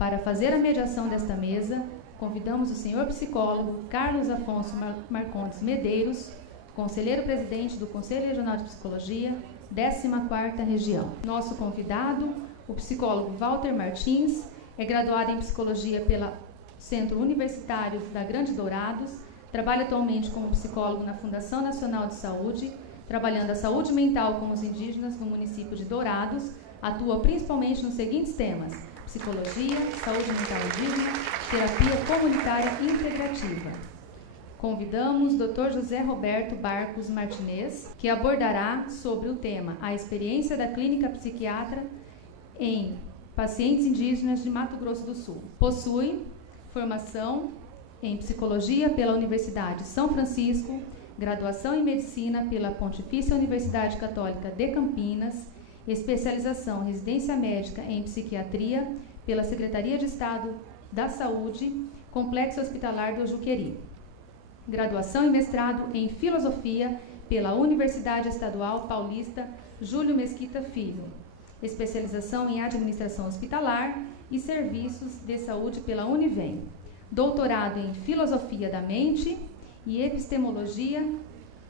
Para fazer a mediação desta mesa, convidamos o senhor psicólogo Carlos Afonso Marcondes Medeiros, conselheiro-presidente do Conselho Regional de Psicologia, 14ª Região. Nosso convidado, o psicólogo Walter Martins, é graduado em Psicologia pelo Centro Universitário da Grande Dourados, trabalha atualmente como psicólogo na Fundação Nacional de Saúde, trabalhando a saúde mental com os indígenas no município de Dourados, atua principalmente nos seguintes temas: psicologia, saúde mental indígena, terapia comunitária integrativa. Convidamos o Dr. José Roberto Barcos Martinez, que abordará sobre o tema a experiência da clínica psiquiatra em pacientes indígenas de Mato Grosso do Sul. Possui formação em psicologia pela Universidade São Francisco, graduação em medicina pela Pontifícia Universidade Católica de Campinas, especialização em residência médica em psiquiatria pela Secretaria de Estado da Saúde, Complexo Hospitalar do Juqueri. Graduação e mestrado em filosofia pela Universidade Estadual Paulista Júlio Mesquita Filho. Especialização em administração hospitalar e serviços de saúde pela Univem. Doutorado em filosofia da mente e epistemologia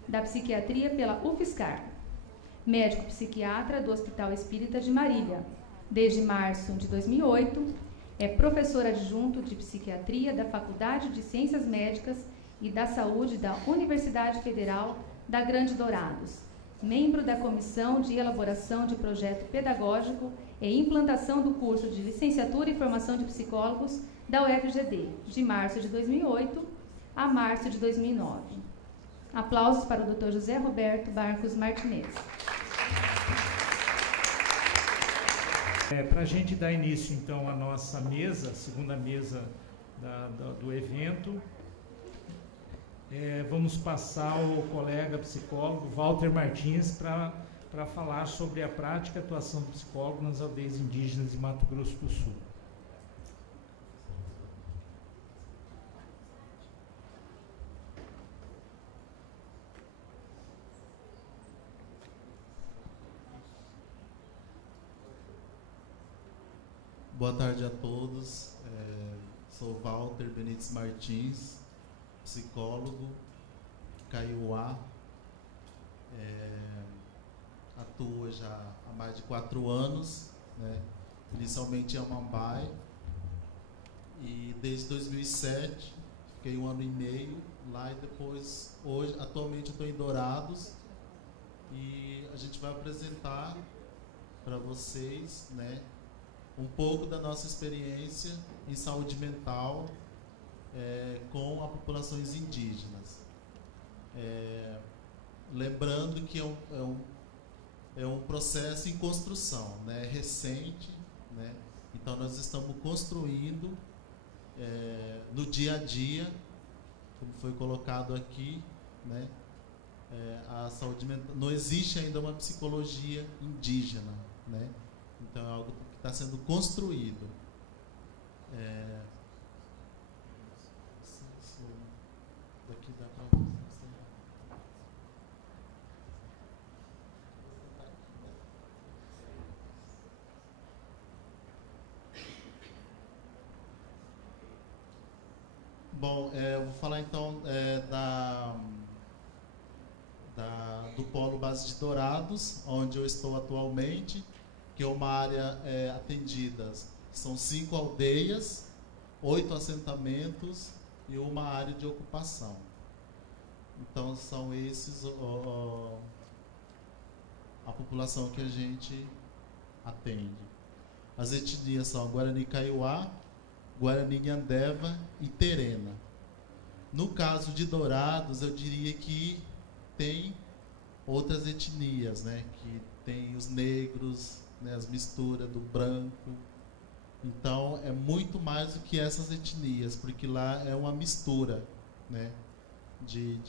da psiquiatria pela UFSCar. Médico psiquiatra do Hospital Espírita de Marília. Desde março de 2008, é professor adjunto de psiquiatria da Faculdade de Ciências Médicas e da Saúde da Universidade Federal da Grande Dourados. Membro da Comissão de Elaboração de Projeto Pedagógico e Implantação do curso de Licenciatura e Formação de Psicólogos da UFGD, de março de 2008 a março de 2009. Aplausos para o Dr. José Roberto Barcos Martinez. Para a gente dar início, então, à nossa mesa, a segunda mesa do evento, vamos passar ao colega psicólogo Walter Martins para falar sobre a prática e atuação do psicólogo nas aldeias indígenas de Mato Grosso do Sul. Boa tarde a todos. Sou Walter Benites Martins, psicólogo, Kaiowá. Atuo já há mais de 4 anos, né? Inicialmente em Amambai, e desde 2007 fiquei 1 ano e meio lá, e depois, atualmente estou em Dourados, e a gente vai apresentar para vocês, né, um pouco da nossa experiência em saúde mental com as populações indígenas. Lembrando que é um processo em construção, né, recente, né? Então nós estamos construindo no dia a dia, como foi colocado aqui, né, a saúde mental. Não existe ainda uma psicologia indígena, né? Então é algo que está sendo construído. Daqui dá para Bom, eu vou falar então do Polo Base de Dourados, onde eu estou atualmente, que é uma área atendida. São 5 aldeias, 8 assentamentos e uma área de ocupação. Então são esses a população que a gente atende. As etnias são Guarani Kaiowá, Guarani Nhandeva e Terena. No caso de Dourados, eu diria que tem outras etnias, né? Que tem os negros, né? As misturas do branco. Então é muito mais do que essas etnias, porque lá é uma mistura, né? De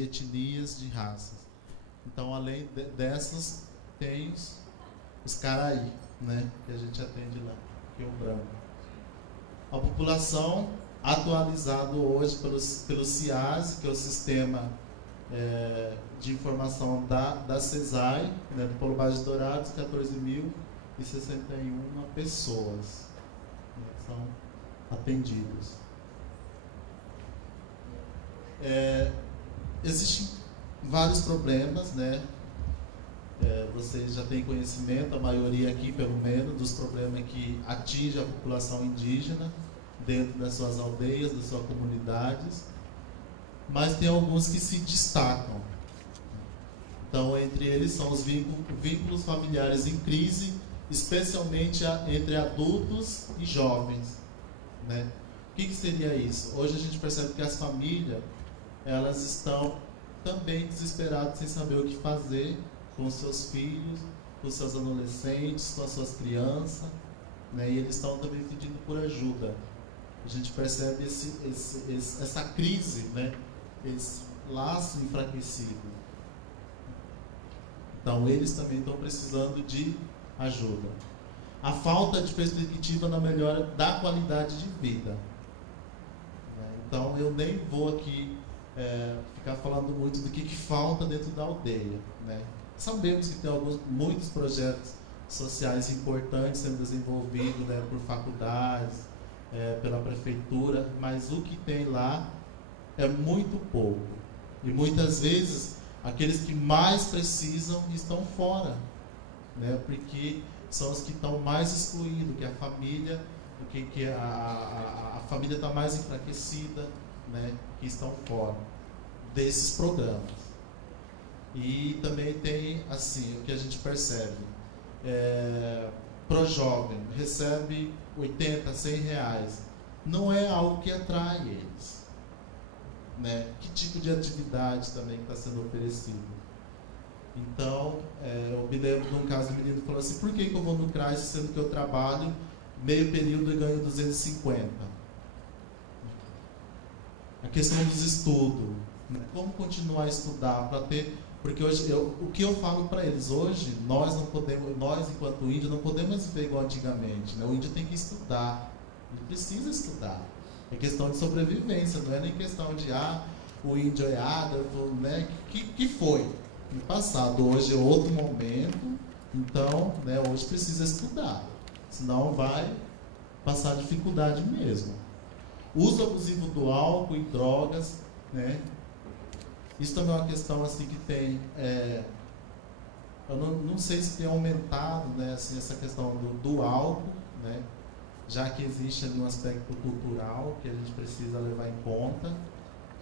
etnias, de raças. Então, além dessas, tem os Caraí, né? Que a gente atende lá, que é o branco. A população, atualizado hoje pelo CIAS, que é o Sistema de Informação da CESAI, né, do Polo Base de Dourados, 14.061 pessoas. né, são atendidos. Existem vários problemas, né? Vocês já têm conhecimento, a maioria aqui pelo menos, dos problemas que atingem a população indígena dentro das suas aldeias, das suas comunidades, mas tem alguns que se destacam. Então, entre eles são os vínculos familiares em crise, especialmente entre adultos e jovens, né? O que seria isso? Hoje a gente percebe que as famílias, elas estão também desesperadas sem saber o que fazer com os seus filhos, com os seus adolescentes, com as suas crianças, né? E eles estão também pedindo por ajuda. A gente percebe essa crise, né? Esse laço enfraquecido. Então, eles também estão precisando de ajuda. A falta de perspectiva na melhora da qualidade de vida. Então, eu nem vou aqui ficar falando muito do que falta dentro da aldeia, né? Sabemos que tem muitos projetos sociais importantes sendo desenvolvidos, né, por faculdades, pela prefeitura, mas o que tem lá é muito pouco. E muitas vezes aqueles que mais precisam estão fora, né, porque são os que estão mais excluídos, que a família, que a família está mais enfraquecida, né, que estão fora desses programas. E também tem, assim, o que a gente percebe, ProJovem recebe 80, 100 reais, não é algo que atrai eles, né? Que tipo de atividade também está sendo oferecido? Então, eu me lembro de um caso, o menino falou assim: por que eu vou no CRAS sendo que eu trabalho meio período e ganho 250? A questão dos estudos, né? Como continuar a estudar para ter... Porque hoje, o que eu falo para eles, hoje, nós enquanto índio, não podemos viver igual antigamente, né? O índio tem que estudar, ele precisa estudar. É questão de sobrevivência, não é nem questão de, o índio é ágado, né? Que foi no passado. Hoje é outro momento, então, né, hoje precisa estudar, senão vai passar dificuldade mesmo. Uso abusivo do álcool e drogas, né? Isso também é uma questão assim que tem, eu não sei se tem aumentado, né, assim, essa questão do álcool, né, já que existe ali um aspecto cultural que a gente precisa levar em conta,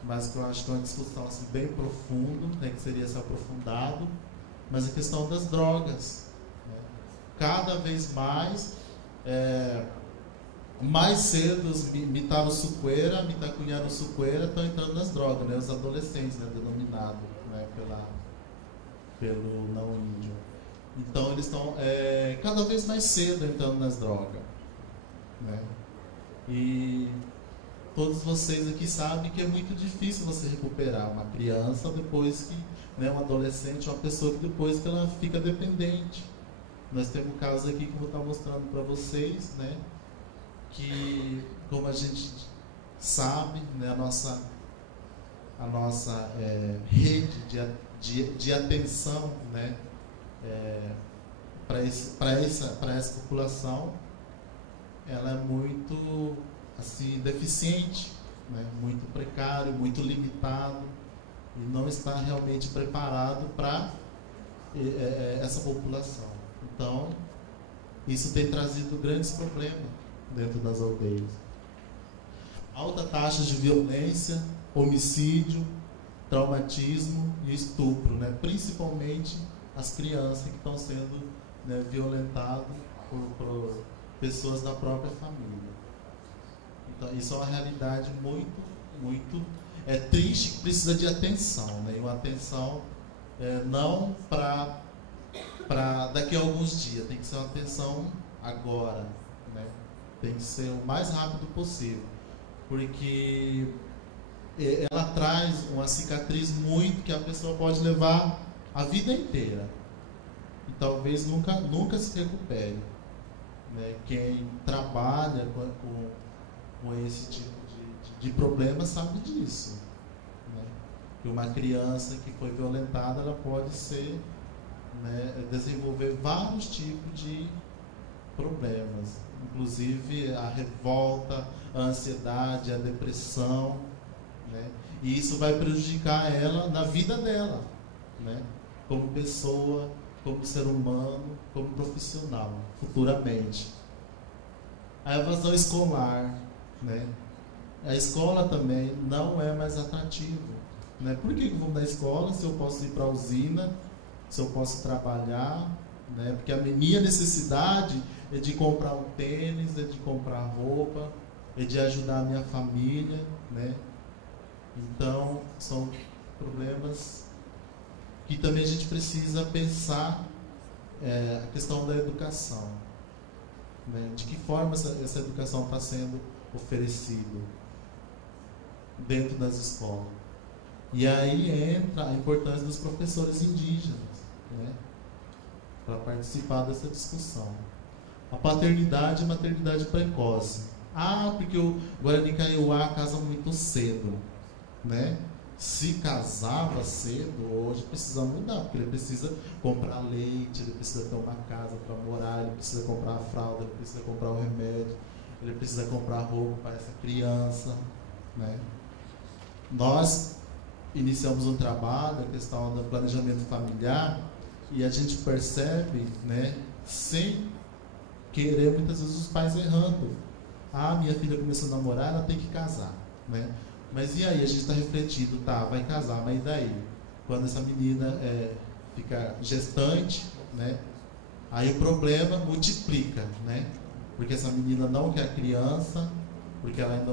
mas que eu acho que é uma discussão assim, bem profunda, né, que seria se aprofundado, mas a questão das drogas, né, cada vez mais, mais cedo os mitaro-suqueira, mitacunharo-suqueira estão entrando nas drogas, né? Os adolescentes, né? Denominado, né? Pelo não índio. Então eles estão cada vez mais cedo entrando nas drogas, né? E todos vocês aqui sabem que é muito difícil você recuperar uma criança depois que, né, um adolescente, uma pessoa que depois que ela fica dependente. Nós temos um caso aqui que eu vou estar mostrando para vocês, né? Que, como a gente sabe, né, a nossa rede de atenção, né, para essa população, ela é muito assim, deficiente, né, muito precário, muito limitado, e não está realmente preparado para essa população. Então, isso tem trazido grandes problemas dentro das aldeias. Alta taxa de violência, homicídio, traumatismo e estupro, né? Principalmente as crianças que estão sendo, né, violentadas por pessoas da própria família. Então, isso é uma realidade muito triste, que precisa de atenção, né? E uma atenção não para daqui a alguns dias, tem que ser uma atenção agora, né? Tem que ser o mais rápido possível, porque ela traz uma cicatriz que a pessoa pode levar a vida inteira e talvez nunca se recupere, né? Quem trabalha com esse tipo de problema sabe disso, né? Que uma criança que foi violentada, ela pode ser, né, desenvolver vários tipos problemas, inclusive a revolta, a ansiedade, a depressão, né? E isso vai prejudicar ela na vida dela, né? Como pessoa, como ser humano, como profissional, futuramente. A evasão escolar, né? A escola também não é mais atrativo, né? Por que eu vou na escola se eu posso ir para a usina, se eu posso trabalhar, né? Porque a minha necessidade é de comprar um tênis, é de comprar roupa, é de ajudar a minha família, né? Então, são problemas que também a gente precisa pensar, a questão da educação, né? De que forma essa educação está sendo oferecida dentro das escolas. E aí entra a importância dos professores indígenas, né? Para participar dessa discussão. A paternidade e maternidade precoce. Porque o Guarani Kaiowá casa muito cedo, né? Se casava cedo, hoje precisa mudar, porque ele precisa comprar leite, ele precisa ter uma casa para morar, ele precisa comprar a fralda, ele precisa comprar o remédio, ele precisa comprar roupa para essa criança, né? Nós iniciamos um trabalho, a questão do planejamento familiar, e a gente percebe, né, sem querer, muitas vezes os pais errando. Minha filha começou a namorar, ela tem que casar, né? Mas e aí? A gente está refletindo, vai casar, mas e daí? Quando essa menina fica gestante, né? Aí o problema multiplica, né? Porque essa menina não quer criança, porque ela ainda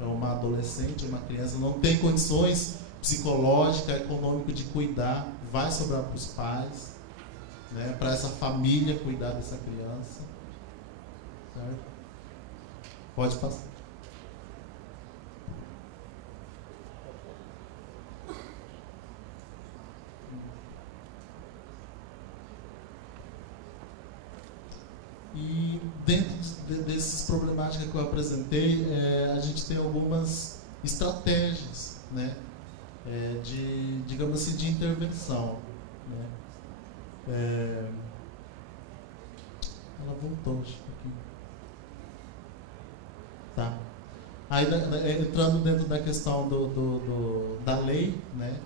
é uma adolescente, uma criança, não tem condições psicológicas, econômicas de cuidar, vai sobrar para os pais, né? Para essa família cuidar dessa criança, certo? Pode passar. E dentro dessas problemáticas que eu apresentei, a gente tem algumas estratégias, né? Digamos assim, de intervenção, né? Ela voltou, acho que tá. Aí, entrando dentro da questão da lei, né?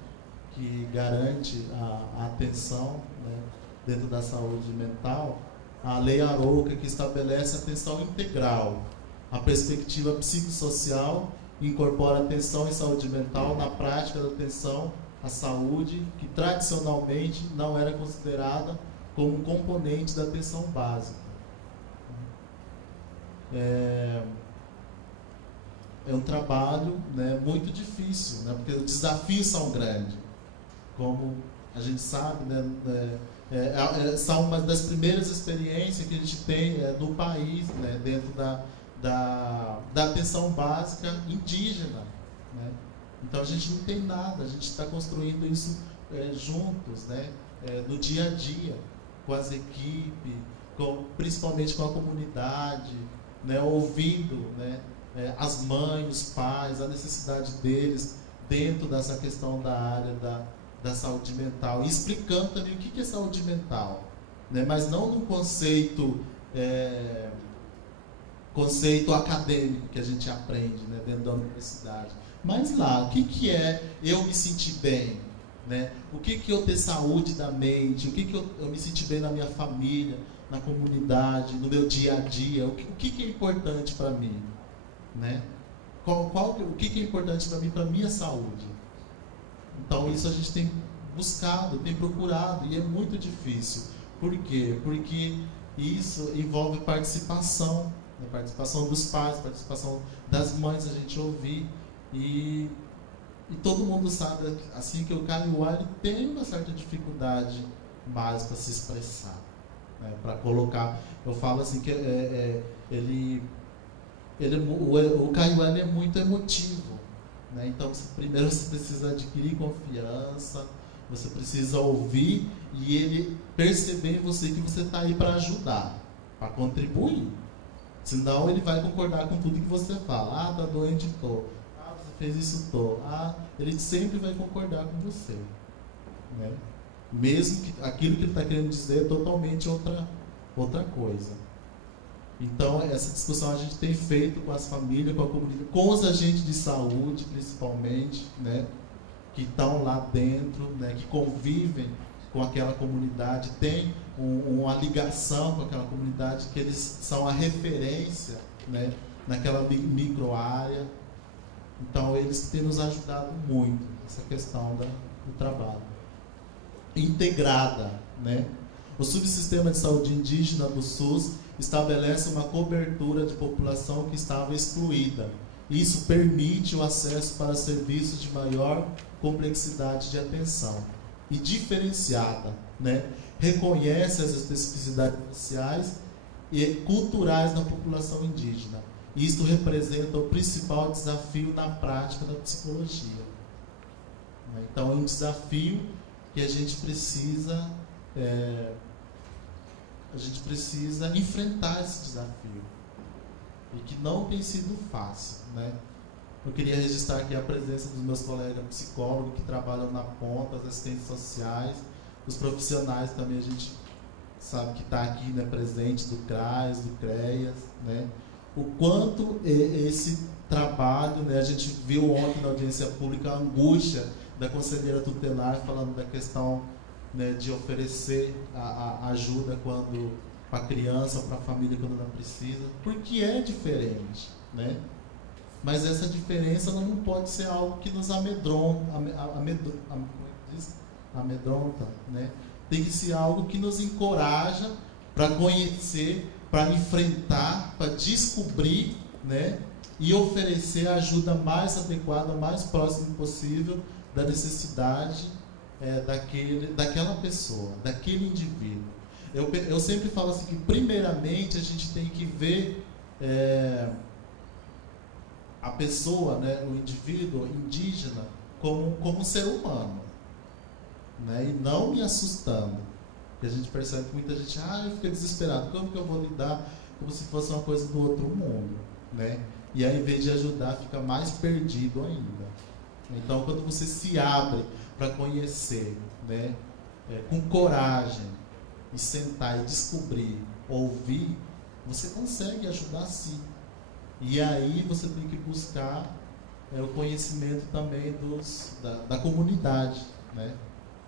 Que garante a atenção, né? Dentro da saúde mental, a Lei Arouca, que estabelece a atenção integral, a perspectiva psicossocial, incorpora atenção em saúde mental na prática da atenção à saúde, que tradicionalmente não era considerada como um componente da atenção básica. É um trabalho, né, muito difícil, né, porque os desafios são grandes. Como a gente sabe, né, são uma das primeiras experiências que a gente tem no país, né, dentro da atenção básica indígena, né? Então a gente não tem nada, a gente está construindo isso juntos, né? No dia a dia, com as equipes, principalmente com a comunidade, né? Ouvindo, né? As mães, os pais, a necessidade deles dentro dessa questão da área da saúde mental, e explicando também o que é saúde mental, né? Mas não num conceito acadêmico que a gente aprende, né, dentro da universidade, mas lá, o que é eu me sentir bem, né? O que eu ter saúde da mente, o que eu me sentir bem na minha família, na comunidade, no meu dia a dia, o que é importante para mim, né? O que é importante para mim, para a minha saúde. Então isso a gente tem buscado, tem procurado, e é muito difícil. Por quê? Porque isso envolve participação, né? Participação dos pais, participação das mães, a gente ouvir, e todo mundo sabe assim que o Kaiowá tem uma certa dificuldade mais para se expressar, né? Para colocar, eu falo assim que o Kaiowá é muito emotivo, né? Então primeiro você precisa adquirir confiança, você precisa ouvir e ele perceber em você que você está aí para ajudar, para contribuir. Senão ele vai concordar com tudo que você fala. Tá doente, tô. Você fez isso, tô. Ele sempre vai concordar com você, né? Mesmo que aquilo que ele está querendo dizer é totalmente outra coisa. Então, essa discussão a gente tem feito com as famílias, com a comunidade, com os agentes de saúde, principalmente, né, que estão lá dentro, né, que convivem com aquela comunidade, tem uma ligação com aquela comunidade, que eles são a referência, né, naquela micro área. Então, eles têm nos ajudado muito nessa questão do trabalho. Integrada, né? O Subsistema de Saúde Indígena do SUS estabelece uma cobertura de população que estava excluída. Isso permite o acesso para serviços de maior complexidade de atenção e diferenciada, né? Reconhece as especificidades sociais e culturais da população indígena. Isto representa o principal desafio na prática da psicologia. Então, é um desafio que a gente precisa enfrentar esse desafio, e que não tem sido fácil, né? Eu queria registrar aqui a presença dos meus colegas psicólogos que trabalham na ponta, as assistentes sociais, os profissionais também, a gente sabe que está aqui, né, presente, do CRAS, do CREAS, né? O quanto esse trabalho, né, a gente viu ontem na audiência pública a angústia da conselheira tutelar falando da questão, né, de oferecer a ajuda para a criança, para a família quando ela precisa, porque é diferente, né? Mas essa diferença não pode ser algo que nos amedronta, né? Tem que ser algo que nos encoraja para conhecer, para enfrentar, para descobrir, né? E oferecer a ajuda mais adequada, mais próxima possível da necessidade daquela pessoa, daquele indivíduo. Eu sempre falo assim que, primeiramente, a gente tem que ver a pessoa, né, o indivíduo indígena, como um ser humano, né, e não me assustando. Porque a gente percebe que muita gente fica desesperado. Como que eu vou lidar como se fosse uma coisa do outro mundo, né? E aí, em vez de ajudar, fica mais perdido ainda. Então, quando você se abre para conhecer, né, com coragem, e sentar e descobrir, ouvir, você consegue ajudar sim. E aí você tem que buscar o conhecimento também da comunidade, né,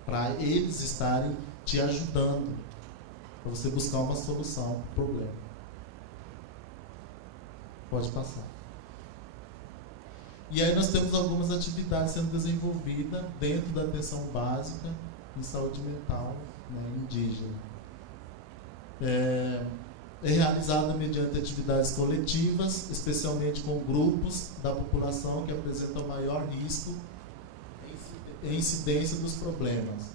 para eles estarem te ajudando, para você buscar uma solução para o problema. Pode passar. E aí nós temos algumas atividades sendo desenvolvidas dentro da atenção básica em saúde mental, né, indígena. É realizada mediante atividades coletivas, especialmente com grupos da população que apresentam maior risco e incidência dos problemas.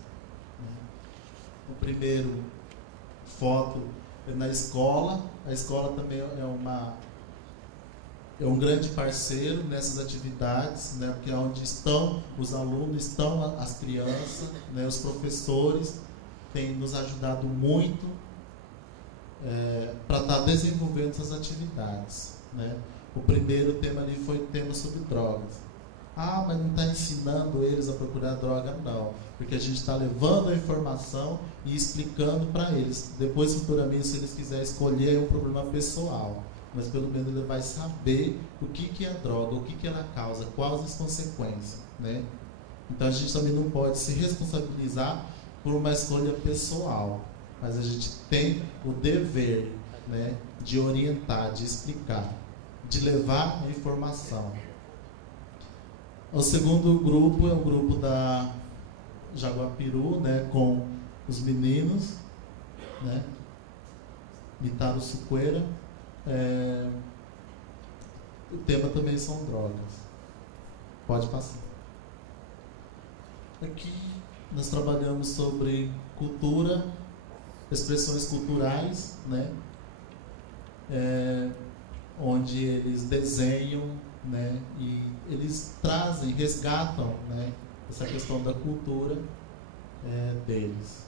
O primeiro foco é na escola. A escola também é um grande parceiro nessas atividades, né, porque é onde estão os alunos, estão as crianças, né, os professores têm nos ajudado muito para estar desenvolvendo essas atividades, né. O primeiro tema ali foi o tema sobre drogas. Mas não está ensinando eles a procurar droga? Não, porque a gente está levando a informação e explicando para eles. Depois, futuramente, se eles quiserem escolher, é um problema pessoal, mas pelo menos ele vai saber o que é a droga, o que ela causa, quais as consequências, né? Então a gente também não pode se responsabilizar por uma escolha pessoal, mas a gente tem o dever, né, de orientar, de explicar, de levar a informação. O segundo grupo é o grupo da Jaguapiru, né, com os meninos, né, Mitaro Suqueira. O tema também são drogas. Pode passar. Aqui nós trabalhamos sobre cultura, expressões culturais, né, onde eles desenham, né, e eles trazem, resgatam, né, essa questão da cultura deles.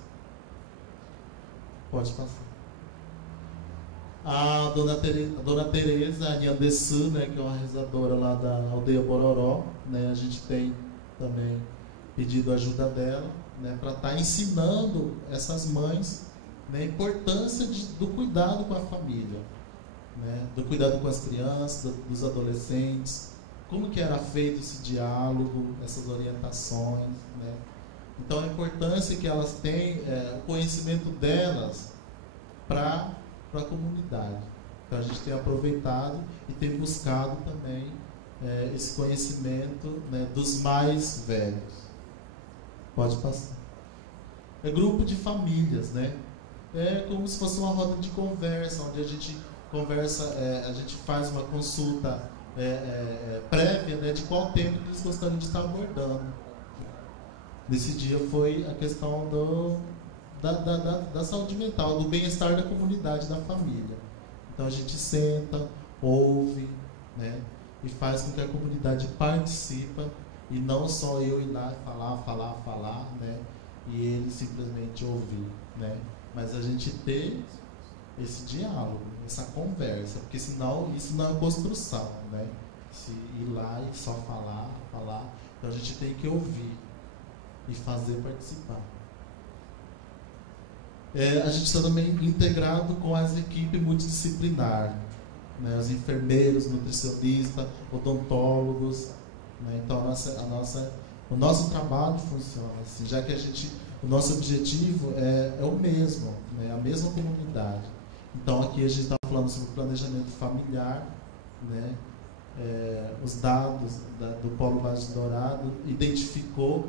Pode passar. A dona Tereza, a Nhandeçu, né, que é uma rezadora lá da aldeia Bororó, né, a gente tem também pedido a ajuda dela, né, para estar ensinando essas mães, né, a importância do cuidado com a família, né, do cuidado com as crianças, dos adolescentes, como que era feito esse diálogo, essas orientações, né? Então a importância que elas têm, o conhecimento delas para a comunidade. Então a gente tem aproveitado e tem buscado também esse conhecimento, né, dos mais velhos. Pode passar. É grupo de famílias, né? É como se fosse uma roda de conversa, onde a gente conversa, a gente faz uma consulta prévia, né, de qual tema que eles gostariam de estar abordando. Nesse dia foi a questão da saúde mental, do bem-estar da comunidade, da família. Então a gente senta, ouve, né, e faz com que a comunidade participe, e não só eu ir lá falar, né, e ele simplesmente ouvir, né, mas a gente ter esse diálogo, essa conversa, porque senão isso não é construção, né? Se ir lá e só falar, então a gente tem que ouvir e fazer participar. A gente está também integrado com as equipes multidisciplinar, né? Os enfermeiros, nutricionistas, odontólogos, né? Então o nosso trabalho funciona assim, já que o nosso objetivo é o mesmo, né? A mesma comunidade. Então aqui a gente está falando sobre planejamento familiar, né? Os dados do Polo Vaz do Dourado identificou,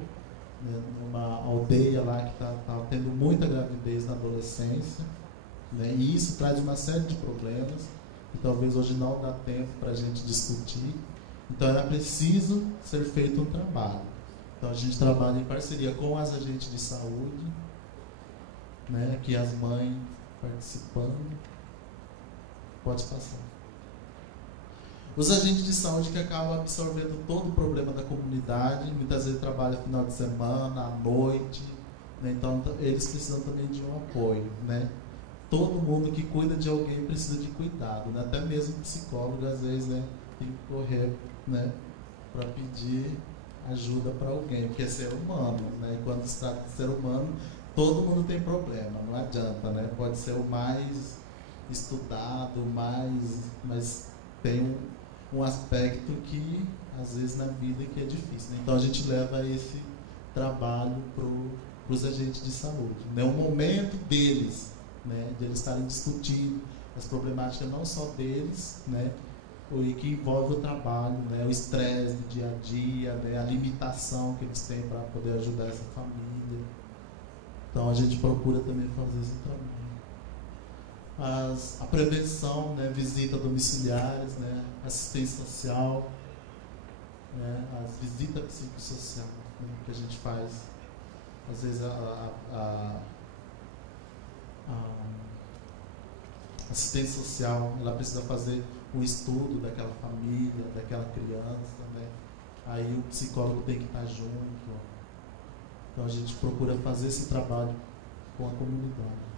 né, uma aldeia lá que está tendo muita gravidez na adolescência, né? E isso traz uma série de problemas que talvez hoje não dá tempo para a gente discutir. Então era preciso ser feito um trabalho. Então a gente trabalha em parceria com as agentes de saúde, né? Aqui as mães participando. Pode passar. Os agentes de saúde que acabam absorvendo todo o problema da comunidade, muitas vezes trabalham final de semana, à noite, né? Então eles precisam também de um apoio, né? Todo mundo que cuida de alguém precisa de cuidado, né? Até mesmo psicólogo às vezes, né, tem que correr, né, para pedir ajuda para alguém, porque é ser humano, né? E quando se trata de ser humano, todo mundo tem problema, não adianta, né? Pode ser o mais estudado, mas tem um aspecto que às vezes na vida que é difícil, né? Então a gente leva esse trabalho para os agentes de saúde, né? O momento deles, né, de eles estarem discutindo as problemáticas não só deles, né, e que envolve o trabalho, né, o estresse do dia a dia, né, a limitação que eles têm para poder ajudar essa família. Então a gente procura também fazer esse trabalho. A prevenção, né, visita domiciliares, né, assistência social, né, as visitas psicossociais, né, que a gente faz. Às vezes a assistência social, ela precisa fazer um estudo daquela família, daquela criança, né? Aí o psicólogo tem que estar junto. Então a gente procura fazer esse trabalho com a comunidade.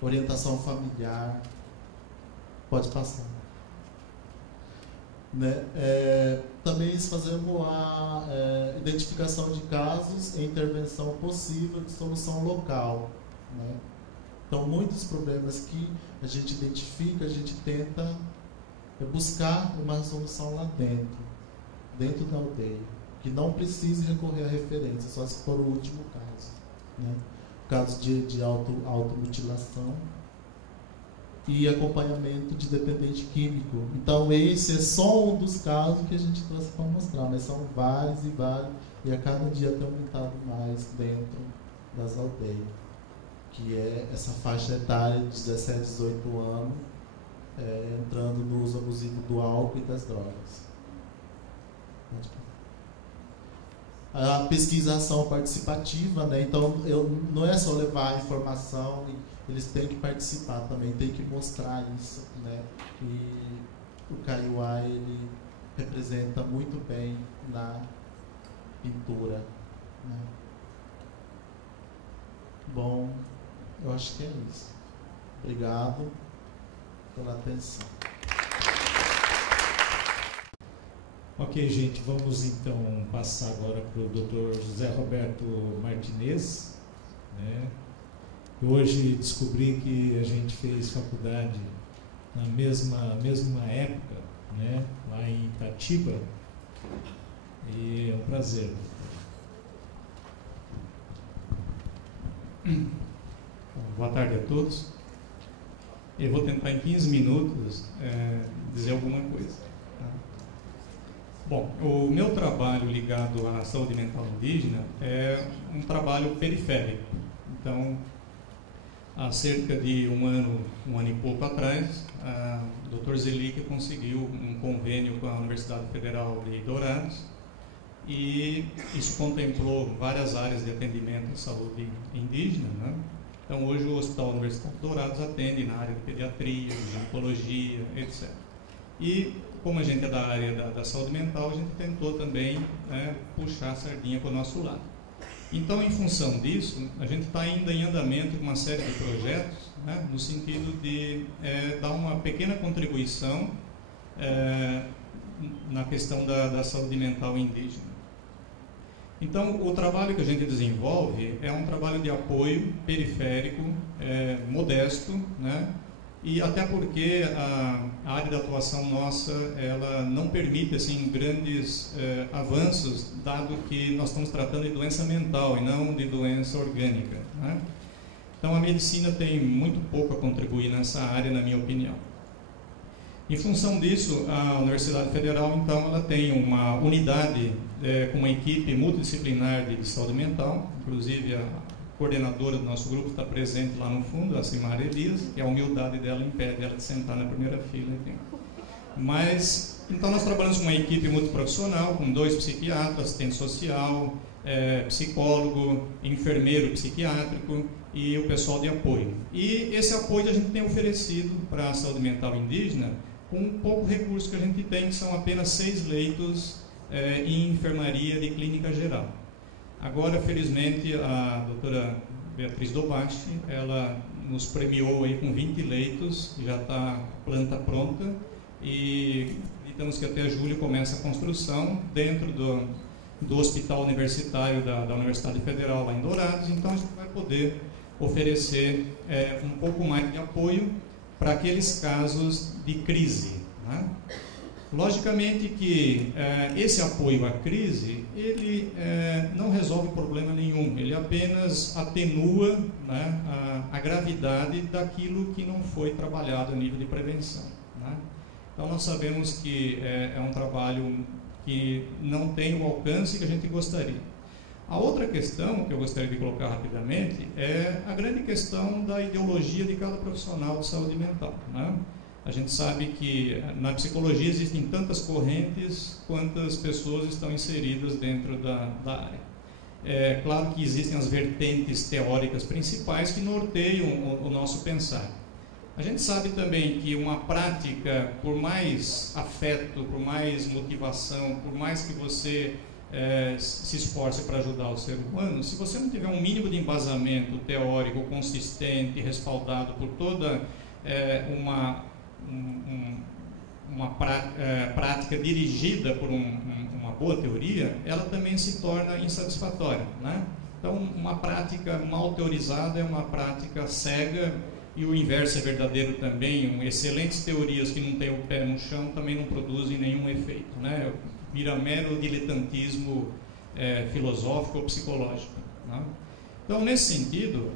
Orientação familiar. Pode passar. Né? Também fazemos a identificação de casos e intervenção possível de solução local, né? Então, muitos problemas que a gente identifica, a gente tenta buscar uma solução lá dentro da aldeia, que não precise recorrer à referência, só se for o último caso, né? Casos de automutilação e acompanhamento de dependente químico. Então, esse é só um dos casos que a gente trouxe para mostrar, mas são vários e vários, e a cada dia tem aumentado mais dentro das aldeias, que é essa faixa etária de 17, 18 anos, entrando no uso abusivo do álcool e das drogas. A pesquisação participativa, né? Então não é só levar a informação, eles têm que participar também, têm que mostrar isso, né? E o Kaiowá, ele representa muito bem na pintura, né? Bom, eu acho que é isso. Obrigado pela atenção. Ok, gente, vamos então passar agora para o Dr. José Roberto Martinez, né, Hoje descobri que a gente fez faculdade na mesma época, né, lá em Itatiba, e é um prazer. Boa tarde a todos. Eu vou tentar em 15 minutos dizer alguma coisa. Bom, o meu trabalho ligado à saúde mental indígena é um trabalho periférico. Então, há cerca de um ano e pouco atrás, o Dr. Zelic conseguiu um convênio com a Universidade Federal de Dourados, e isso contemplou várias áreas de atendimento em saúde indígena, né? Então, hoje o Hospital Universitário de Dourados atende na área de pediatria, de ginecologia, etc. E, como a gente é da área da saúde mental, a gente tentou também puxar a sardinha para o nosso lado. Então, em função disso, a gente está ainda em andamento com uma série de projetos, né, no sentido de dar uma pequena contribuição na questão da saúde mental indígena. Então, o trabalho que a gente desenvolve é um trabalho de apoio periférico, modesto, né? E até porque a área de atuação nossa, ela não permite assim, grandes avanços, dado que nós estamos tratando de doença mental e não de doença orgânica, né? Então, a medicina tem muito pouco a contribuir nessa área, na minha opinião. Em função disso, a Universidade Federal, então, ela tem uma unidade com uma equipe multidisciplinar de saúde mental, inclusive a coordenadora do nosso grupo está presente lá no fundo, a Simara Elias, que a humildade dela impede ela de sentar na primeira fila. Mas, então, nós trabalhamos com uma equipe multiprofissional, com 2 psiquiatras, assistente social, psicólogo, enfermeiro psiquiátrico e o pessoal de apoio. E esse apoio a gente tem oferecido para a saúde mental indígena com um pouco recurso que a gente tem, que são apenas 6 leitos em enfermaria de clínica geral. Agora, felizmente, a doutora Beatriz Dobachi, ela nos premiou aí com 20 leitos, já está a planta pronta, e acreditamos que até julho começa a construção dentro do Hospital Universitário da Universidade Federal lá em Dourados. Então, a gente vai poder oferecer um pouco mais de apoio para aqueles casos de crise, né? Logicamente que esse apoio à crise, ele não resolve problema nenhum, ele apenas atenua, né, a gravidade daquilo que não foi trabalhado a nível de prevenção, né? Então, nós sabemos que é um trabalho que não tem o alcance que a gente gostaria. A outra questão que eu gostaria de colocar rapidamente é a grande questão da ideologia de cada profissional de saúde mental, né? A gente sabe que na psicologia existem tantas correntes quantas pessoas estão inseridas dentro da área. É claro que existem as vertentes teóricas principais que norteiam o nosso pensar. A gente sabe também que uma prática, por mais afeto, por mais motivação, por mais que você se esforce para ajudar o ser humano, se você não tiver um mínimo de embasamento teórico consistente, respaldado por toda uma prática dirigida por uma boa teoria, ela também se torna insatisfatória, né? Então, uma prática mal teorizada é uma prática cega, e o inverso é verdadeiro também. Excelentes teorias que não têm o pé no chão também não produzem nenhum efeito, né? Vira mero diletantismo filosófico ou psicológico, né? Então, nesse sentido,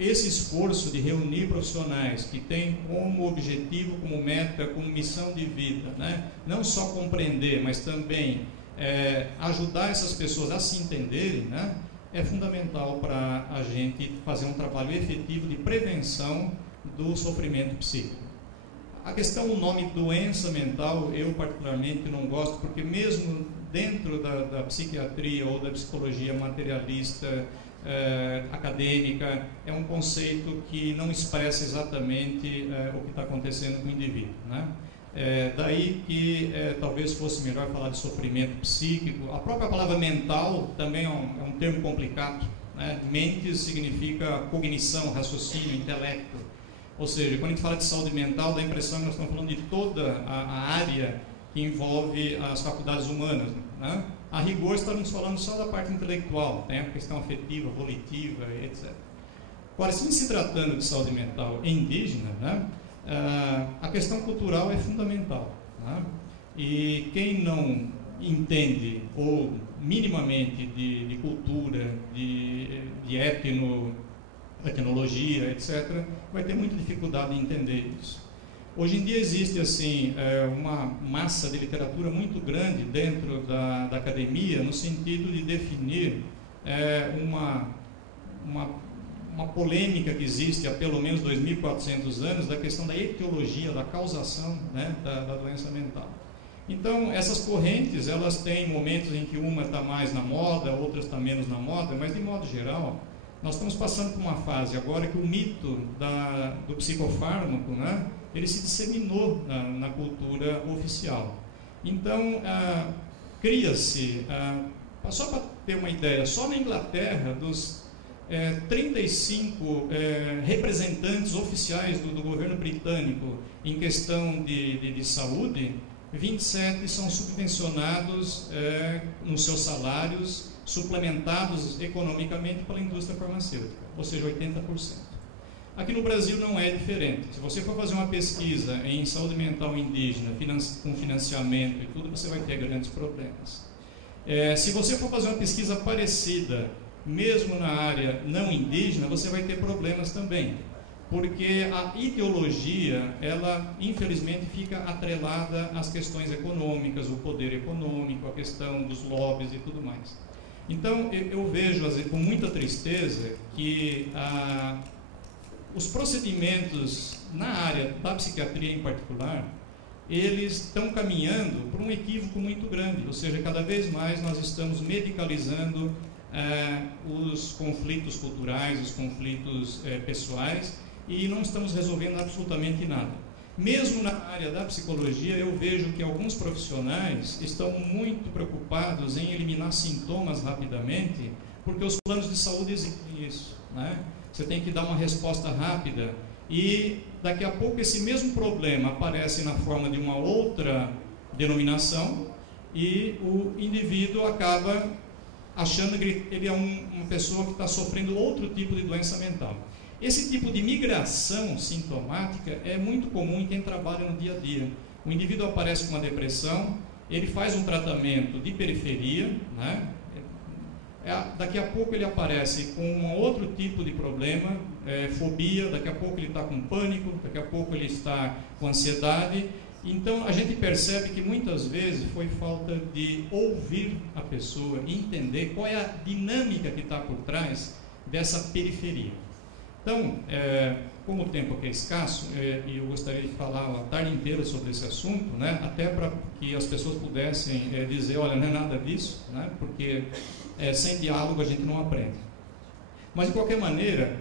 esse esforço de reunir profissionais que têm como objetivo, como meta, como missão de vida, né, não só compreender, mas também ajudar essas pessoas a se entenderem, né, é fundamental para a gente fazer um trabalho efetivo de prevenção do sofrimento psíquico. A questão do nome doença mental, eu particularmente não gosto, porque mesmo dentro da psiquiatria ou da psicologia materialista, acadêmica, é um conceito que não expressa exatamente o que está acontecendo com o indivíduo, né? Daí que talvez fosse melhor falar de sofrimento psíquico. A própria palavra mental também é um termo complicado, né? Mente significa cognição, raciocínio, intelecto. Ou seja, quando a gente fala de saúde mental, dá a impressão que nós estamos falando de toda a área que envolve as faculdades humanas, né? A rigor, estamos falando só da parte intelectual, né? A questão afetiva, volitiva, etc. Agora, se tratando de saúde mental indígena, né, a questão cultural é fundamental, né? E quem não entende, ou minimamente de cultura, de etnologia, etc., vai ter muita dificuldade em entender isso. Hoje em dia existe assim, uma massa de literatura muito grande dentro da academia, no sentido de definir uma polêmica que existe há pelo menos 2.400 anos da questão da etiologia, da causação, né, da doença mental. Então, essas correntes, elas têm momentos em que uma está mais na moda, outras está menos na moda, mas de modo geral, nós estamos passando por uma fase agora que o mito do psicofármaco, né, ele se disseminou na cultura oficial. Então, cria-se, só para ter uma ideia, só na Inglaterra, dos 35 representantes oficiais do governo britânico em questão de saúde, 27 são subvencionados nos seus salários, suplementados economicamente pela indústria farmacêutica, ou seja, 80%. Aqui no Brasil não é diferente. Se você for fazer uma pesquisa em saúde mental indígena, com financiamento e tudo, você vai ter grandes problemas. Se você for fazer uma pesquisa parecida, mesmo na área não indígena, você vai ter problemas também. Porque a ideologia, ela infelizmente fica atrelada às questões econômicas, o poder econômico, a questão dos lobbies e tudo mais. Então, eu vejo com muita tristeza que os procedimentos na área da psiquiatria em particular, eles estão caminhando por um equívoco muito grande, ou seja, cada vez mais nós estamos medicalizando os conflitos culturais, os conflitos pessoais, e não estamos resolvendo absolutamente nada. Mesmo na área da psicologia, eu vejo que alguns profissionais estão muito preocupados em eliminar sintomas rapidamente, porque os planos de saúde exigem isso, né? Você tem que dar uma resposta rápida, e daqui a pouco esse mesmo problema aparece na forma de uma outra denominação, e o indivíduo acaba achando que ele é uma pessoa que está sofrendo outro tipo de doença mental. Esse tipo de migração sintomática é muito comum em quem trabalha no dia a dia. O indivíduo aparece com uma depressão, ele faz um tratamento de periferia, né? Daqui a pouco ele aparece com um outro tipo de problema, fobia, daqui a pouco ele está com pânico, daqui a pouco ele está com ansiedade. Então a gente percebe que muitas vezes foi falta de ouvir a pessoa e entender qual é a dinâmica que está por trás dessa periferia. Então, como o tempo aqui é escasso, e eu gostaria de falar a tarde inteira sobre esse assunto, né, até para que as pessoas pudessem dizer, olha, não é nada disso, né, porque sem diálogo a gente não aprende. Mas, de qualquer maneira,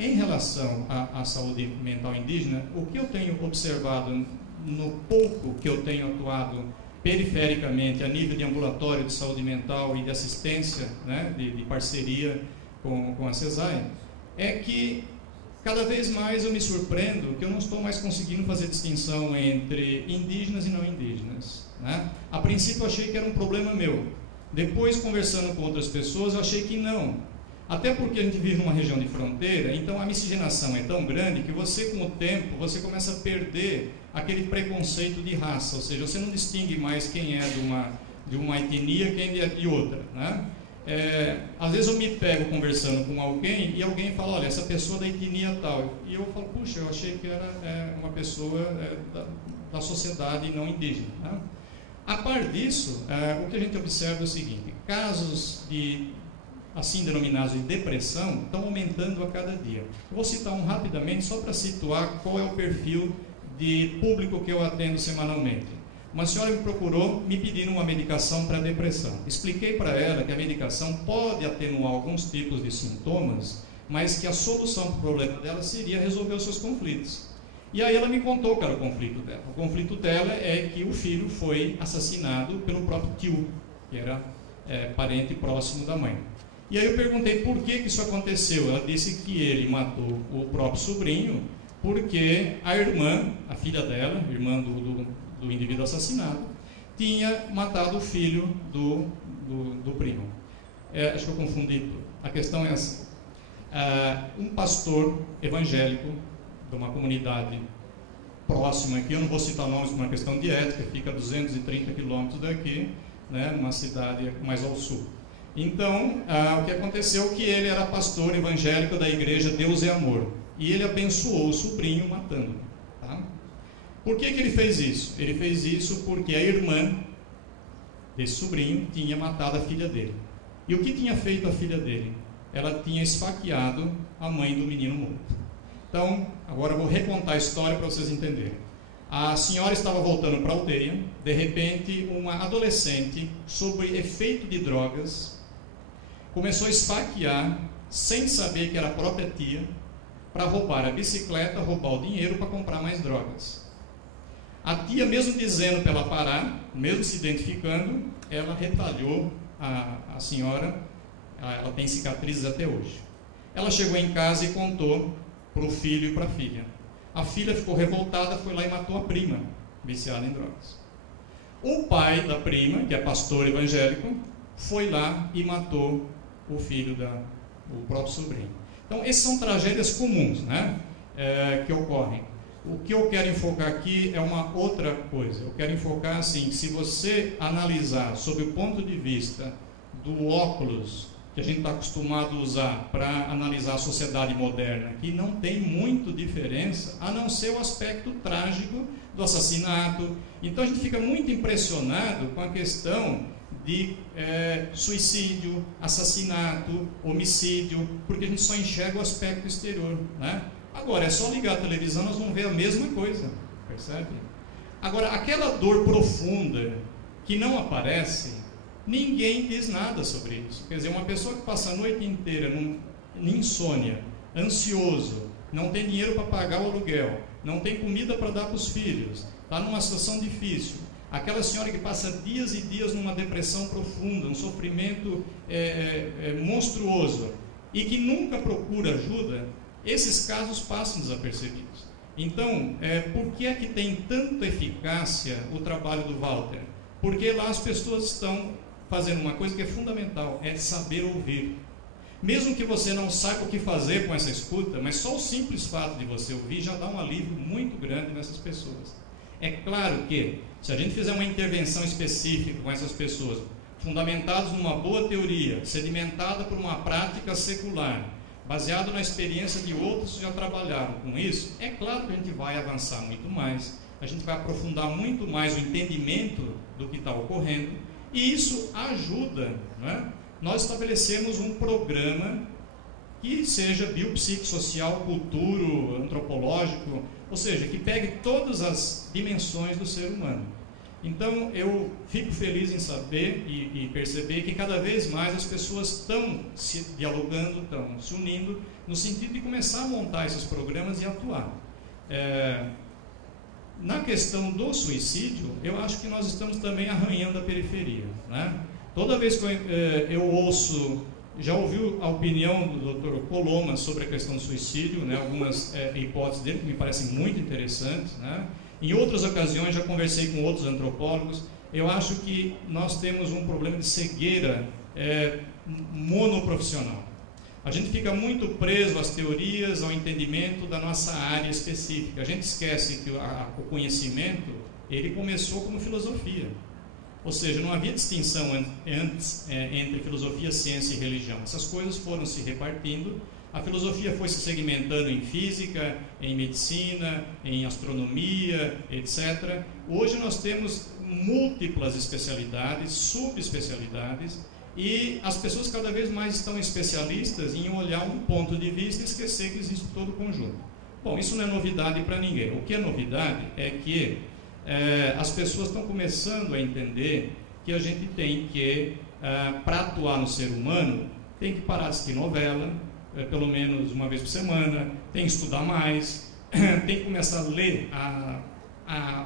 em relação à saúde mental indígena, o que eu tenho observado no pouco que eu tenho atuado perifericamente a nível de ambulatório de saúde mental e de assistência, né, de parceria com a CESAI, é que cada vez mais eu me surpreendo que eu não estou mais conseguindo fazer distinção entre indígenas e não indígenas, né? A princípio eu achei que era um problema meu. Depois, conversando com outras pessoas, eu achei que não. Até porque a gente vive numa região de fronteira, então a miscigenação é tão grande que você, com o tempo, você começa a perder aquele preconceito de raça, ou seja, você não distingue mais quem é de uma etnia, quem é de outra, né? Às vezes eu me pego conversando com alguém e alguém fala, olha, essa pessoa da etnia tal, e eu falo, puxa, eu achei que era uma pessoa da sociedade não indígena, né? A par disso, o que a gente observa é o seguinte, casos assim denominados de depressão estão aumentando a cada dia. Eu vou citar um rapidamente só para situar qual é o perfil de público que eu atendo semanalmente. Uma senhora me procurou me pedindo uma medicação para depressão. Expliquei para ela que a medicação pode atenuar alguns tipos de sintomas, mas que a solução para o problema dela seria resolver os seus conflitos. E aí ela me contou qual era o conflito dela. O conflito dela é que o filho foi assassinado pelo próprio tio, que era parente próximo da mãe. E aí eu perguntei por que isso aconteceu. Ela disse que ele matou o próprio sobrinho porque a irmã, a filha dela, irmã do indivíduo assassinado, tinha matado o filho do primo. Acho que eu confundi tudo. A questão é essa. um pastor evangélico de uma comunidade próxima aqui, eu não vou citar nomes por uma questão de ética, fica a 230 quilômetros daqui, né, numa cidade mais ao sul. Então, o que aconteceu é que ele era pastor evangélico da igreja Deus é Amor, e ele abençoou o sobrinho matando-o. Tá? Por que ele fez isso? Ele fez isso porque a irmã desse sobrinho tinha matado a filha dele. E o que tinha feito a filha dele? Ela tinha esfaqueado a mãe do menino morto. Então, agora eu vou recontar a história para vocês entenderem. A senhora estava voltando para a aldeia, de repente uma adolescente, sob efeito de drogas, começou a esfaquear, sem saber que era a própria tia, para roubar a bicicleta, roubar o dinheiro para comprar mais drogas. A tia, mesmo dizendo para ela parar, mesmo se identificando, ela retalhou a senhora, ela tem cicatrizes até hoje. Ela chegou em casa e contou para o filho e para a filha. A filha ficou revoltada, foi lá e matou a prima, viciada em drogas. O pai da prima, que é pastor evangélico, foi lá e matou o filho o próprio sobrinho. Então, essas são tragédias comuns, né, que ocorrem. O que eu quero enfocar aqui é uma outra coisa. Eu quero enfocar assim, se você analisar sob o ponto de vista do óculos que a gente está acostumado a usar para analisar a sociedade moderna, que não tem muito diferença, a não ser o aspecto trágico do assassinato. Então a gente fica muito impressionado com a questão de suicídio, assassinato, homicídio, porque a gente só enxerga o aspecto exterior, né? Agora, é só ligar a televisão, nós vamos ver a mesma coisa, percebe? Agora, aquela dor profunda que não aparece, ninguém diz nada sobre isso. Quer dizer, uma pessoa que passa a noite inteira em insônia, ansioso, não tem dinheiro para pagar o aluguel, não tem comida para dar para os filhos, está numa situação difícil. Aquela senhora que passa dias e dias numa depressão profunda, um sofrimento monstruoso, e que nunca procura ajuda, esses casos passam desapercebidos. Então, por que é que tem tanta eficácia o trabalho do Walter? Porque lá as pessoas estão fazendo uma coisa que é fundamental, é saber ouvir. Mesmo que você não saiba o que fazer com essa escuta, mas só o simples fato de você ouvir já dá um alívio muito grande nessas pessoas. É claro que, se a gente fizer uma intervenção específica com essas pessoas, fundamentadas numa boa teoria, sedimentada por uma prática secular, baseado na experiência de outros que já trabalharam com isso, é claro que a gente vai avançar muito mais, a gente vai aprofundar muito mais o entendimento do que está ocorrendo, e isso ajuda, né? Nós estabelecemos um programa que seja biopsicossocial, culturo, antropológico, ou seja, que pegue todas as dimensões do ser humano. Então, eu fico feliz em saber e perceber que cada vez mais as pessoas estão se dialogando, estão se unindo, no sentido de começar a montar esses programas e atuar. Na questão do suicídio, eu acho que nós estamos também arranhando a periferia, né? Toda vez que eu ouço, já ouviu a opinião do Dr. Coloma sobre a questão do suicídio, né? Algumas hipóteses dele que me parecem muito interessantes, né? Em outras ocasiões, já conversei com outros antropólogos, eu acho que nós temos um problema de cegueira monoprofissional. A gente fica muito preso às teorias, ao entendimento da nossa área específica. A gente esquece que o conhecimento, ele começou como filosofia. Ou seja, não havia distinção antes entre filosofia, ciência e religião. Essas coisas foram se repartindo. A filosofia foi se segmentando em física, em medicina, em astronomia, etc. Hoje nós temos múltiplas especialidades, subespecialidades, e as pessoas cada vez mais estão especialistas em olhar um ponto de vista e esquecer que existe todo o conjunto. Bom, isso não é novidade para ninguém. O que é novidade é que as pessoas estão começando a entender que a gente tem que, para atuar no ser humano, tem que parar de assistir novela, pelo menos uma vez por semana, tem que estudar mais, tem que começar a ler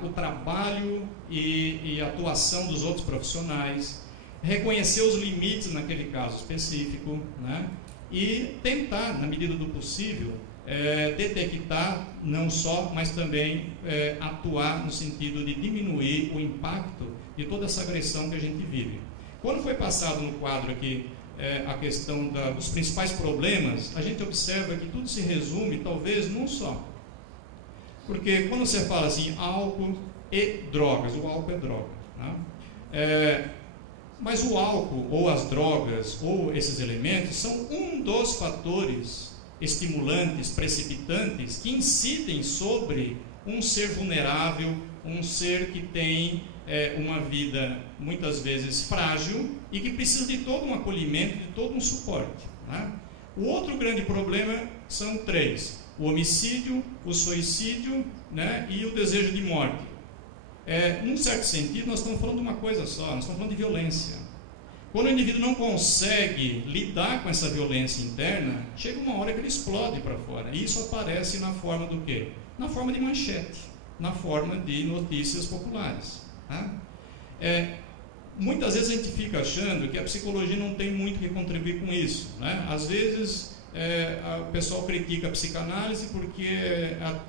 o trabalho e a atuação dos outros profissionais, reconhecer os limites naquele caso específico, né? E tentar, na medida do possível, detectar não só, mas também atuar no sentido de diminuir o impacto de toda essa agressão que a gente vive. Quando foi passado no quadro aqui a questão dos principais problemas, a gente observa que tudo se resume talvez num só. Porque quando você fala assim, álcool e drogas, o álcool é droga, né? Mas o álcool, ou as drogas, ou esses elementos, são um dos fatores estimulantes, precipitantes, que incidem sobre um ser vulnerável, um ser que tem uma vida muitas vezes frágil e que precisa de todo um acolhimento, de todo um suporte, né? O outro grande problema são 3: o homicídio, o suicídio, né, e o desejo de morte. Num certo sentido, nós estamos falando de uma coisa só, nós estamos falando de violência. Quando o indivíduo não consegue lidar com essa violência interna, chega uma hora que ele explode para fora. E isso aparece na forma do quê? Na forma de manchete, na forma de notícias populares, tá? Muitas vezes a gente fica achando que a psicologia não tem muito que contribuir com isso, né? Às vezes o pessoal critica a psicanálise porque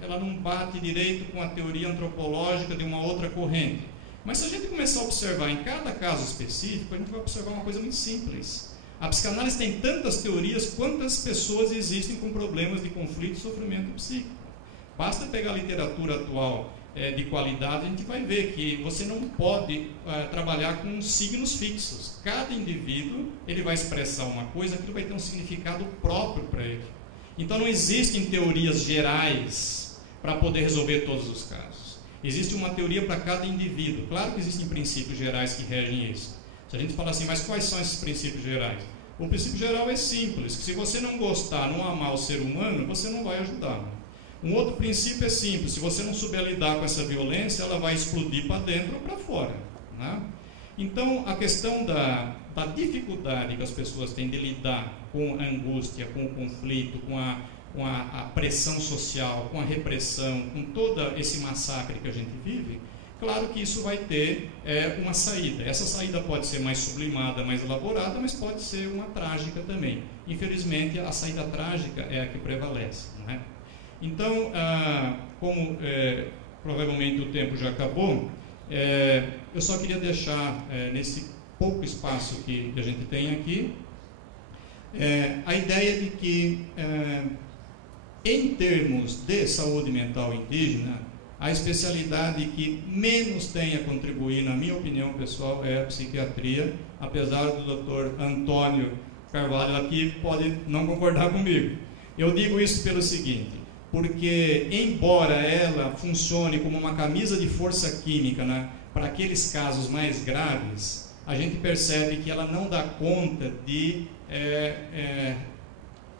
ela não bate direito com a teoria antropológica de uma outra corrente. Mas se a gente começar a observar em cada caso específico, a gente vai observar uma coisa muito simples. A psicanálise tem tantas teorias quantas pessoas existem com problemas de conflito e sofrimento psíquico. Basta pegar a literatura atual de qualidade, a gente vai ver que você não pode trabalhar com signos fixos. Cada indivíduo ele vai expressar uma coisa, aquilo vai ter um significado próprio para ele. Então não existem teorias gerais para poder resolver todos os casos. Existe uma teoria para cada indivíduo. Claro que existem princípios gerais que regem isso. Se a gente falar assim, mas quais são esses princípios gerais? O princípio geral é simples, que se você não gostar, não amar o ser humano, você não vai ajudar. Um outro princípio é simples, se você não souber lidar com essa violência, ela vai explodir para dentro ou para fora, né? Então, a questão da dificuldade que as pessoas têm de lidar com a angústia, com o conflito, com a pressão social, com a repressão, com todo esse massacre que a gente vive, claro que isso vai ter uma saída. Essa saída pode ser mais sublimada, mais elaborada, mas pode ser uma trágica também. Infelizmente, a saída trágica é a que prevalece, não é? Então, como provavelmente o tempo já acabou, eu só queria deixar nesse pouco espaço que a gente tem aqui, a ideia de que, em termos de saúde mental indígena, a especialidade que menos tem a contribuir, na minha opinião pessoal, é a psiquiatria, apesar do Dr. Antônio Carvalho aqui pode não concordar comigo. Eu digo isso pelo seguinte, porque embora ela funcione como uma camisa de força química, né, para aqueles casos mais graves, a gente percebe que ela não dá conta de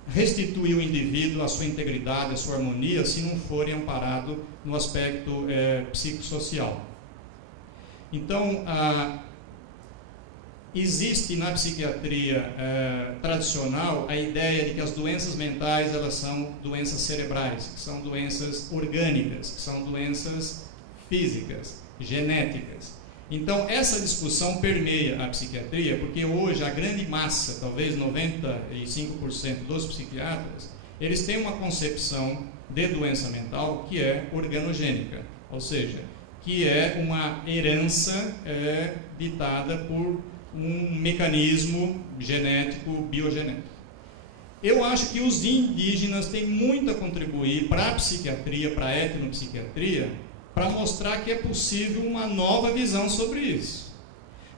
restituir o indivíduo à sua integridade, à sua harmonia, se não forem amparados no aspecto psicossocial. Então, existe na psiquiatria tradicional a ideia de que as doenças mentais elas são doenças cerebrais, que são doenças orgânicas, que são doenças físicas, genéticas. Então, essa discussão permeia a psiquiatria, porque hoje a grande massa, talvez 95% dos psiquiatras, eles têm uma concepção de doença mental que é organogênica, ou seja, que é uma herança ditada por um mecanismo genético, biogenético. Eu acho que os indígenas têm muito a contribuir para a psiquiatria, para a etnopsiquiatria, para mostrar que é possível uma nova visão sobre isso.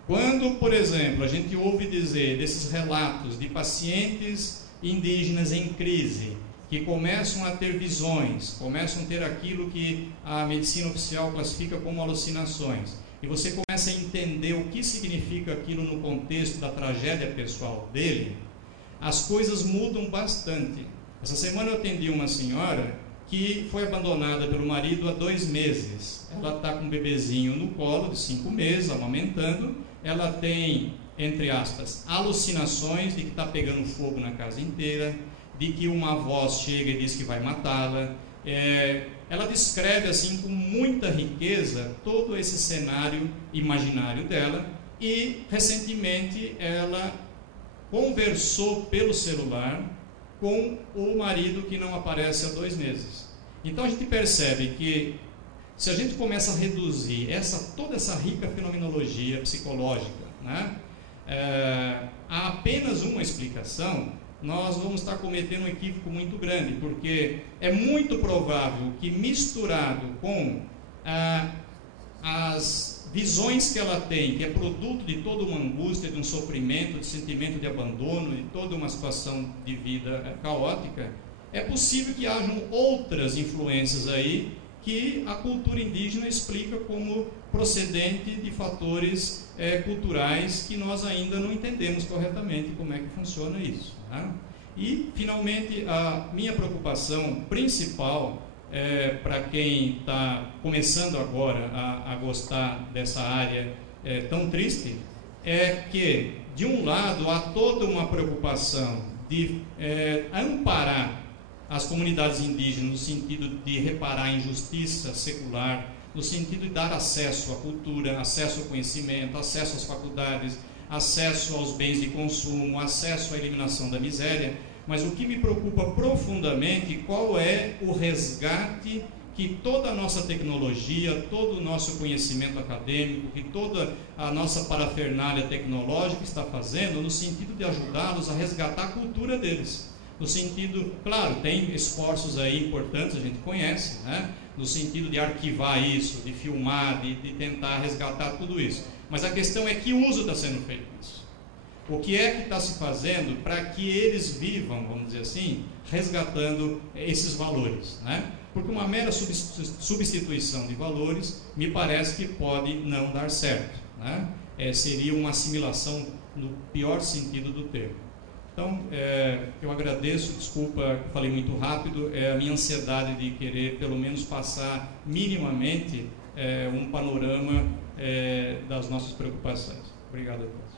Quando, por exemplo, a gente ouve dizer desses relatos de pacientes indígenas em crise, que começam a ter visões, começam a ter aquilo que a medicina oficial classifica como alucinações, e você começa a entender o que significa aquilo no contexto da tragédia pessoal dele, as coisas mudam bastante. Essa semana eu atendi uma senhora que foi abandonada pelo marido há 2 meses. Ela está com um bebezinho no colo de 5 meses, amamentando. Ela tem, entre aspas, alucinações de que está pegando fogo na casa inteira, de que uma voz chega e diz que vai matá-la. Ela descreve assim com muita riqueza todo esse cenário imaginário dela, e recentemente ela conversou pelo celular com o marido que não aparece há 2 meses. Então a gente percebe que se a gente começa a reduzir toda essa rica fenomenologia psicológica, né, há apenas uma explicação, nós vamos estar cometendo um equívoco muito grande, porque é muito provável que, misturado com as visões que ela tem, que é produto de toda uma angústia, de um sofrimento, de sentimento de abandono, de toda uma situação de vida caótica, é possível que hajam outras influências aí que a cultura indígena explica como procedente de fatores culturais que nós ainda não entendemos corretamente como é que funciona isso, né? E, finalmente, a minha preocupação principal para quem está começando agora a gostar dessa área tão triste, é que, de um lado, há toda uma preocupação de amparar as comunidades indígenas no sentido de reparar a injustiça secular, no sentido de dar acesso à cultura, acesso ao conhecimento, acesso às faculdades, acesso aos bens de consumo, acesso à eliminação da miséria. Mas o que me preocupa profundamente, qual é o resgate que toda a nossa tecnologia, todo o nosso conhecimento acadêmico, que toda a nossa parafernália tecnológica está fazendo no sentido de ajudá-los a resgatar a cultura deles. No sentido, claro, tem esforços aí importantes, a gente conhece, né? No sentido de arquivar isso, de filmar, de tentar resgatar tudo isso. Mas a questão é que uso está sendo feito disso. O que é que está se fazendo para que eles vivam, vamos dizer assim, resgatando esses valores, né? Porque uma mera substituição de valores me parece que pode não dar certo, né? Seria uma assimilação no pior sentido do termo. Então, eu agradeço, desculpa que falei muito rápido, a minha ansiedade de querer pelo menos passar minimamente um panorama das nossas preocupações. Obrigado a todos.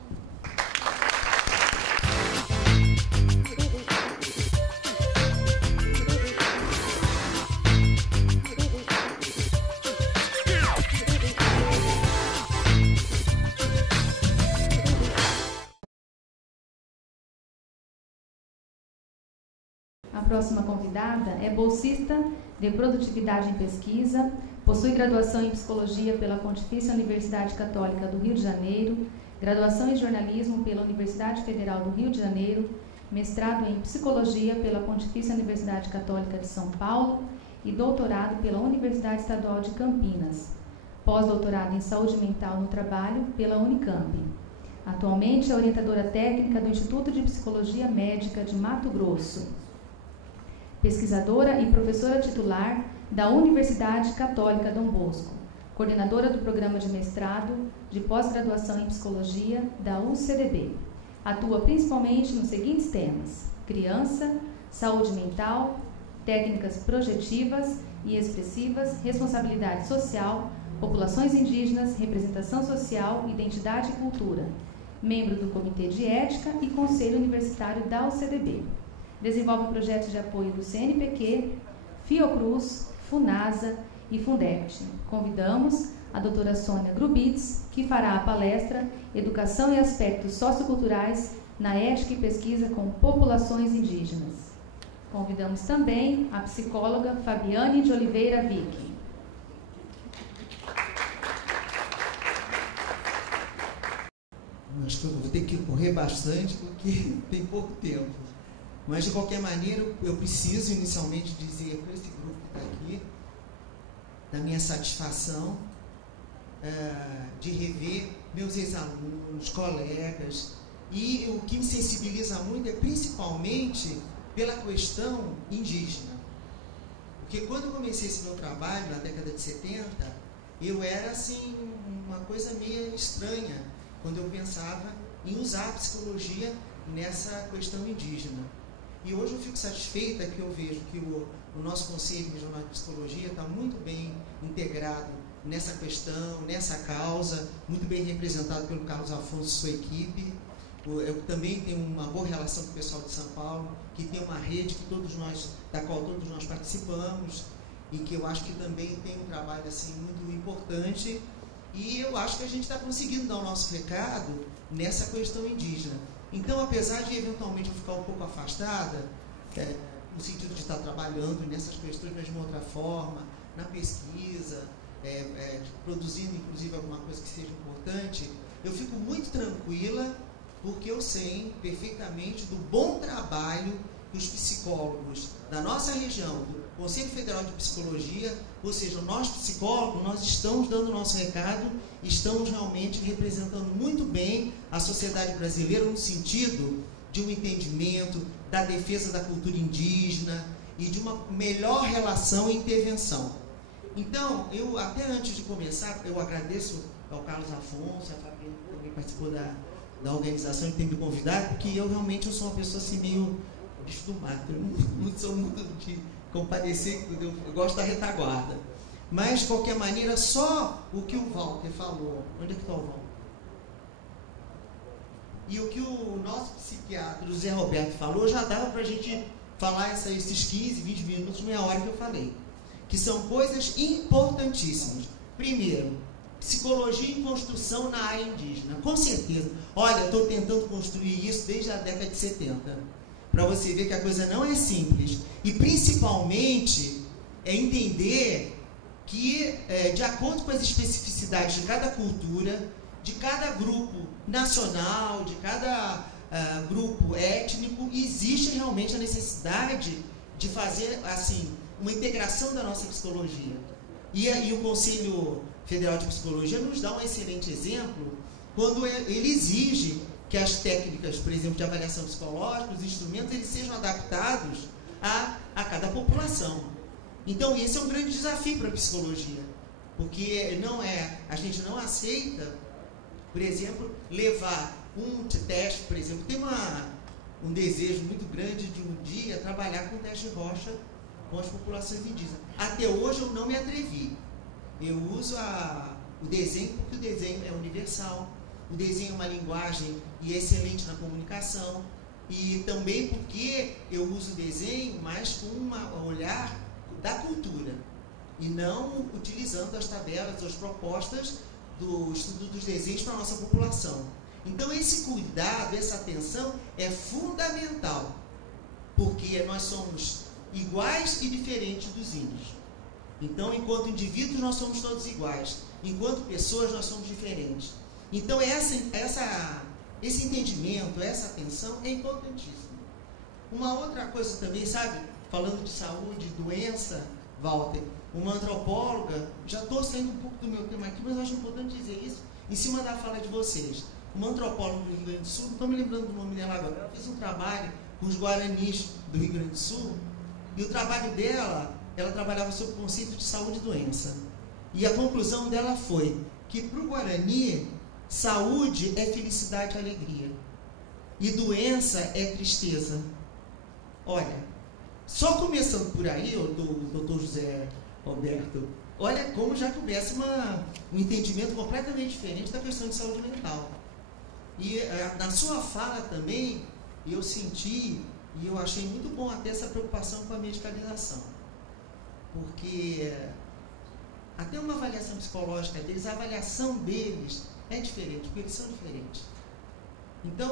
A próxima convidada é bolsista de produtividade em pesquisa, possui graduação em psicologia pela Pontifícia Universidade Católica do Rio de Janeiro, graduação em jornalismo pela Universidade Federal do Rio de Janeiro, mestrado em psicologia pela Pontifícia Universidade Católica de São Paulo e doutorado pela Universidade Estadual de Campinas, pós-doutorado em saúde mental no trabalho pela Unicamp. Atualmente é orientadora técnica do Instituto de Psicologia Médica de Mato Grosso, pesquisadora e professora titular da Universidade Católica Dom Bosco, coordenadora do programa de mestrado de pós-graduação em psicologia da UCDB. Atua principalmente nos seguintes temas: criança, saúde mental, técnicas projetivas e expressivas, responsabilidade social, populações indígenas, representação social, identidade e cultura. Membro do Comitê de Ética e Conselho Universitário da UCDB. Desenvolve projetos de apoio do CNPq, Fiocruz, Funasa e Fundect. Convidamos a doutora Sônia Grubitz, que fará a palestra Educação e Aspectos Socioculturais na Ética e Pesquisa com Populações Indígenas. Convidamos também a psicóloga Fabiane de Oliveira Vick. Acho que eu vou ter que correr bastante porque tem pouco tempo. Mas, de qualquer maneira, eu preciso inicialmente dizer para esse grupo que está aqui da minha satisfação de rever meus ex-alunos, colegas. E o que me sensibiliza muito é principalmente pela questão indígena. Porque quando eu comecei esse meu trabalho, na década de 70, eu era assim, uma coisa meio estranha, quando eu pensava em usar a psicologia nessa questão indígena. E hoje eu fico satisfeita que eu vejo que o nosso Conselho Regional de Psicologia está muito bem integrado nessa questão, nessa causa, muito bem representado pelo Carlos Afonso e sua equipe. Eu também tenho uma boa relação com o pessoal de São Paulo, que tem uma rede que da qual todos nós participamos, e que eu acho que também tem um trabalho assim, muito importante. E eu acho que a gente está conseguindo dar o nosso recado nessa questão indígena. Então, apesar de eventualmente eu ficar um pouco afastada, no sentido de estar trabalhando nessas questões, mas de uma outra forma, na pesquisa, produzindo inclusive alguma coisa que seja importante, eu fico muito tranquila porque eu sei perfeitamente do bom trabalho que os psicólogos da nossa região, do Conselho Federal de Psicologia, ou seja, nós psicólogos, nós estamos dando o nosso recado, estamos realmente representando muito bem a sociedade brasileira no sentido de um entendimento, da defesa da cultura indígena e de uma melhor relação e intervenção. Então, eu até antes de começar, eu agradeço ao Carlos Afonso, a Fabiana, que também participou da organização e tem me convidado, porque eu realmente sou uma pessoa assim meio bicho do mato, eu não sou muito de comparecer, eu gosto da retaguarda. Mas, de qualquer maneira, só o que o Walter falou, onde é que está o Walter? E o que o nosso psiquiatra, o Zé Roberto, falou, já dava para a gente falar esses 15, 20 minutos, meia hora que eu falei. Que são coisas importantíssimas. Primeiro, psicologia em construção na área indígena. Com certeza. Olha, eu estou tentando construir isso desde a década de 70. Para você ver que a coisa não é simples. E, principalmente, é entender que, de acordo com as especificidades de cada cultura, de cada grupo nacional, de cada grupo étnico, existe realmente a necessidade de fazer, assim, uma integração da nossa psicologia. E o Conselho Federal de Psicologia nos dá um excelente exemplo quando ele exige que as técnicas, por exemplo, de avaliação psicológica, os instrumentos, eles sejam adaptados a cada população. Então, esse é um grande desafio para a psicologia, porque a gente não aceita, por exemplo, levar um teste, por exemplo, tem um desejo muito grande de um dia trabalhar com teste Rocha com as populações indígenas. Até hoje eu não me atrevi. Eu uso o desenho porque o desenho é universal, o desenho é uma linguagem e é excelente na comunicação, e também porque eu uso o desenho mais com um olhar da cultura, e não utilizando as tabelas ou as propostas do estudo dos desenhos para a nossa população. Então esse cuidado, essa atenção é fundamental, porque nós somos iguais e diferentes dos índios. Então, enquanto indivíduos, nós somos todos iguais. Enquanto pessoas, nós somos diferentes. Então, esse entendimento, essa atenção é importantíssimo. Uma outra coisa também, sabe, falando de saúde, doença, Walter, uma antropóloga, já estou saindo um pouco do meu tema aqui, mas eu acho importante dizer isso, em cima da fala de vocês. Uma antropóloga do Rio Grande do Sul, não estou me lembrando do nome dela agora, ela fez um trabalho com os guaranis do Rio Grande do Sul, e o trabalho dela, ela trabalhava sobre o conceito de saúde e doença. E a conclusão dela foi que para o Guarani, saúde é felicidade e alegria. E doença é tristeza. Olha, só começando por aí, o doutor José Roberto, olha como já começa um entendimento completamente diferente da questão de saúde mental. E na sua fala também, eu senti, e eu achei muito bom até essa preocupação com a medicalização. Porque até uma avaliação psicológica deles, a avaliação deles é diferente, porque eles são diferentes. Então,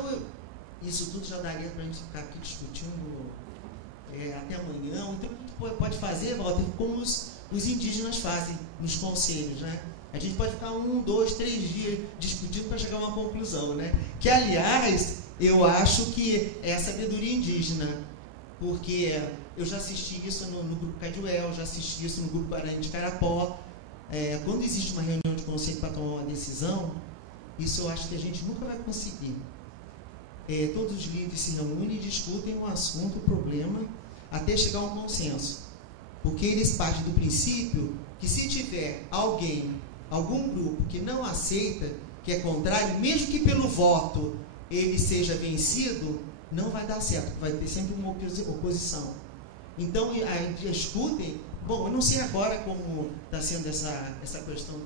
isso tudo já daria para a gente ficar aqui discutindo até amanhã. Então, a gente pode fazer, Walter, como os indígenas fazem nos conselhos, né? A gente pode ficar 1, 2, 3 dias discutindo para chegar a uma conclusão, né? Que, aliás, eu acho que é a sabedoria indígena, porque eu já assisti isso no grupo Caduel, já assisti isso no grupo Guarani de Carapó. Quando existe uma reunião de conselho para tomar uma decisão, isso eu acho que a gente nunca vai conseguir. Todos os líderes se reúnem e discutem um assunto, um problema, até chegar a um consenso. Porque eles partem do princípio que se tiver algum grupo que não aceita, que é contrário, mesmo que pelo voto ele seja vencido, não vai dar certo, vai ter sempre uma oposição. Então, discutem. Bom, eu não sei agora como está sendo essa questão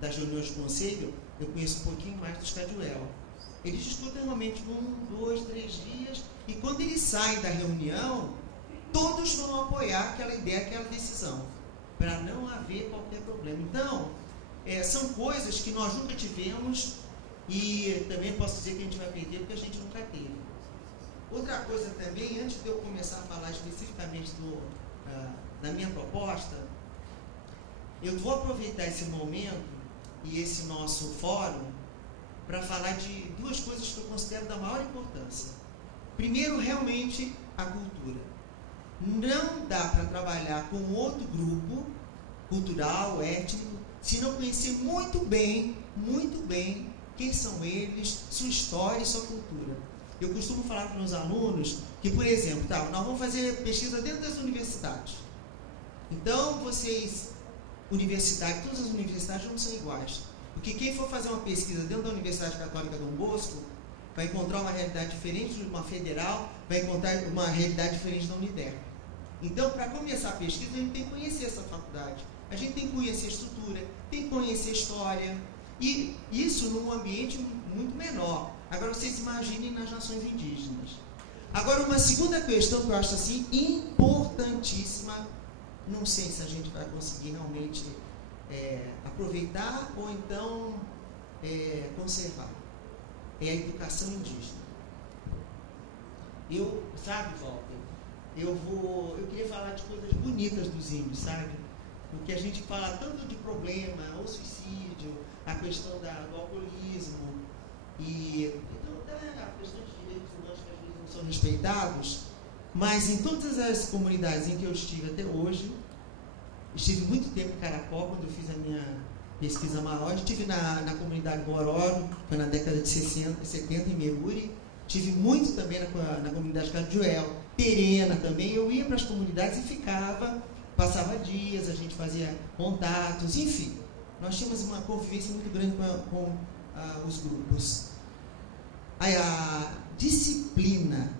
das reuniões de conselho, eu conheço um pouquinho mais dos Caduel. Eles discutem realmente 1, 2, 3 dias, e quando eles saem da reunião, todos vão apoiar aquela ideia, aquela decisão, para não haver qualquer problema. Então, são coisas que nós nunca tivemos, e também posso dizer que a gente vai perder porque a gente nunca teve. Outra coisa também, antes de eu começar a falar especificamente da minha proposta, eu vou aproveitar esse momento e esse nosso fórum para falar de duas coisas que eu considero da maior importância. Primeiro, realmente, a cultura. Não dá para trabalhar com outro grupo cultural, étnico, se não conhecer muito bem quem são eles, sua história e sua cultura. Eu costumo falar para os meus alunos que, por exemplo, nós vamos fazer pesquisa dentro das universidades. Então, vocês, todas as universidades não são iguais. Porque quem for fazer uma pesquisa dentro da Universidade Católica Dom Bosco vai encontrar uma realidade diferente de uma federal, vai encontrar uma realidade diferente da Unider. Então, para começar a pesquisa, a gente tem que conhecer essa faculdade. A gente tem que conhecer a estrutura, tem que conhecer a história. E isso num ambiente muito menor. Agora, vocês imaginem nas nações indígenas. Agora, uma segunda questão que eu acho assim importantíssima, não sei se a gente vai conseguir realmente aproveitar ou então conservar, é a educação indígena. Sabe, Walter, eu queria falar de coisas bonitas dos índios, sabe? Porque a gente fala tanto de problema, o suicídio, a questão do alcoolismo e então, a questão de direitos humanos que às vezes não são respeitados, mas em todas as comunidades em que eu estive até hoje, estive muito tempo em Carapó, quando eu fiz a minha pesquisa maior, estive na comunidade Bororo, foi na década de 70 em Meruri, estive muito também na comunidade Cajuel, Terena também, eu ia para as comunidades e passava dias, a gente fazia contatos, enfim, nós tínhamos uma convivência muito grande com os grupos. A disciplina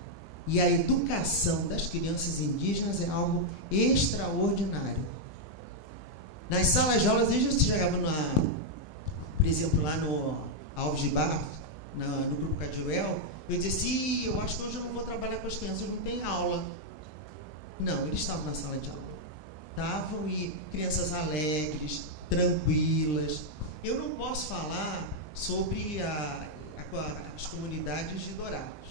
e a educação das crianças indígenas é algo extraordinário. Nas salas de aulas, desde que eu chegava, por exemplo, lá no Alves de Barro, no grupo Cajuel, eu dizia assim, eu acho que hoje eu não vou trabalhar com as crianças, não tem aula. Não, eles estavam na sala de aula. Estavam e crianças alegres, tranquilas. Eu não posso falar sobre as comunidades de Dourados,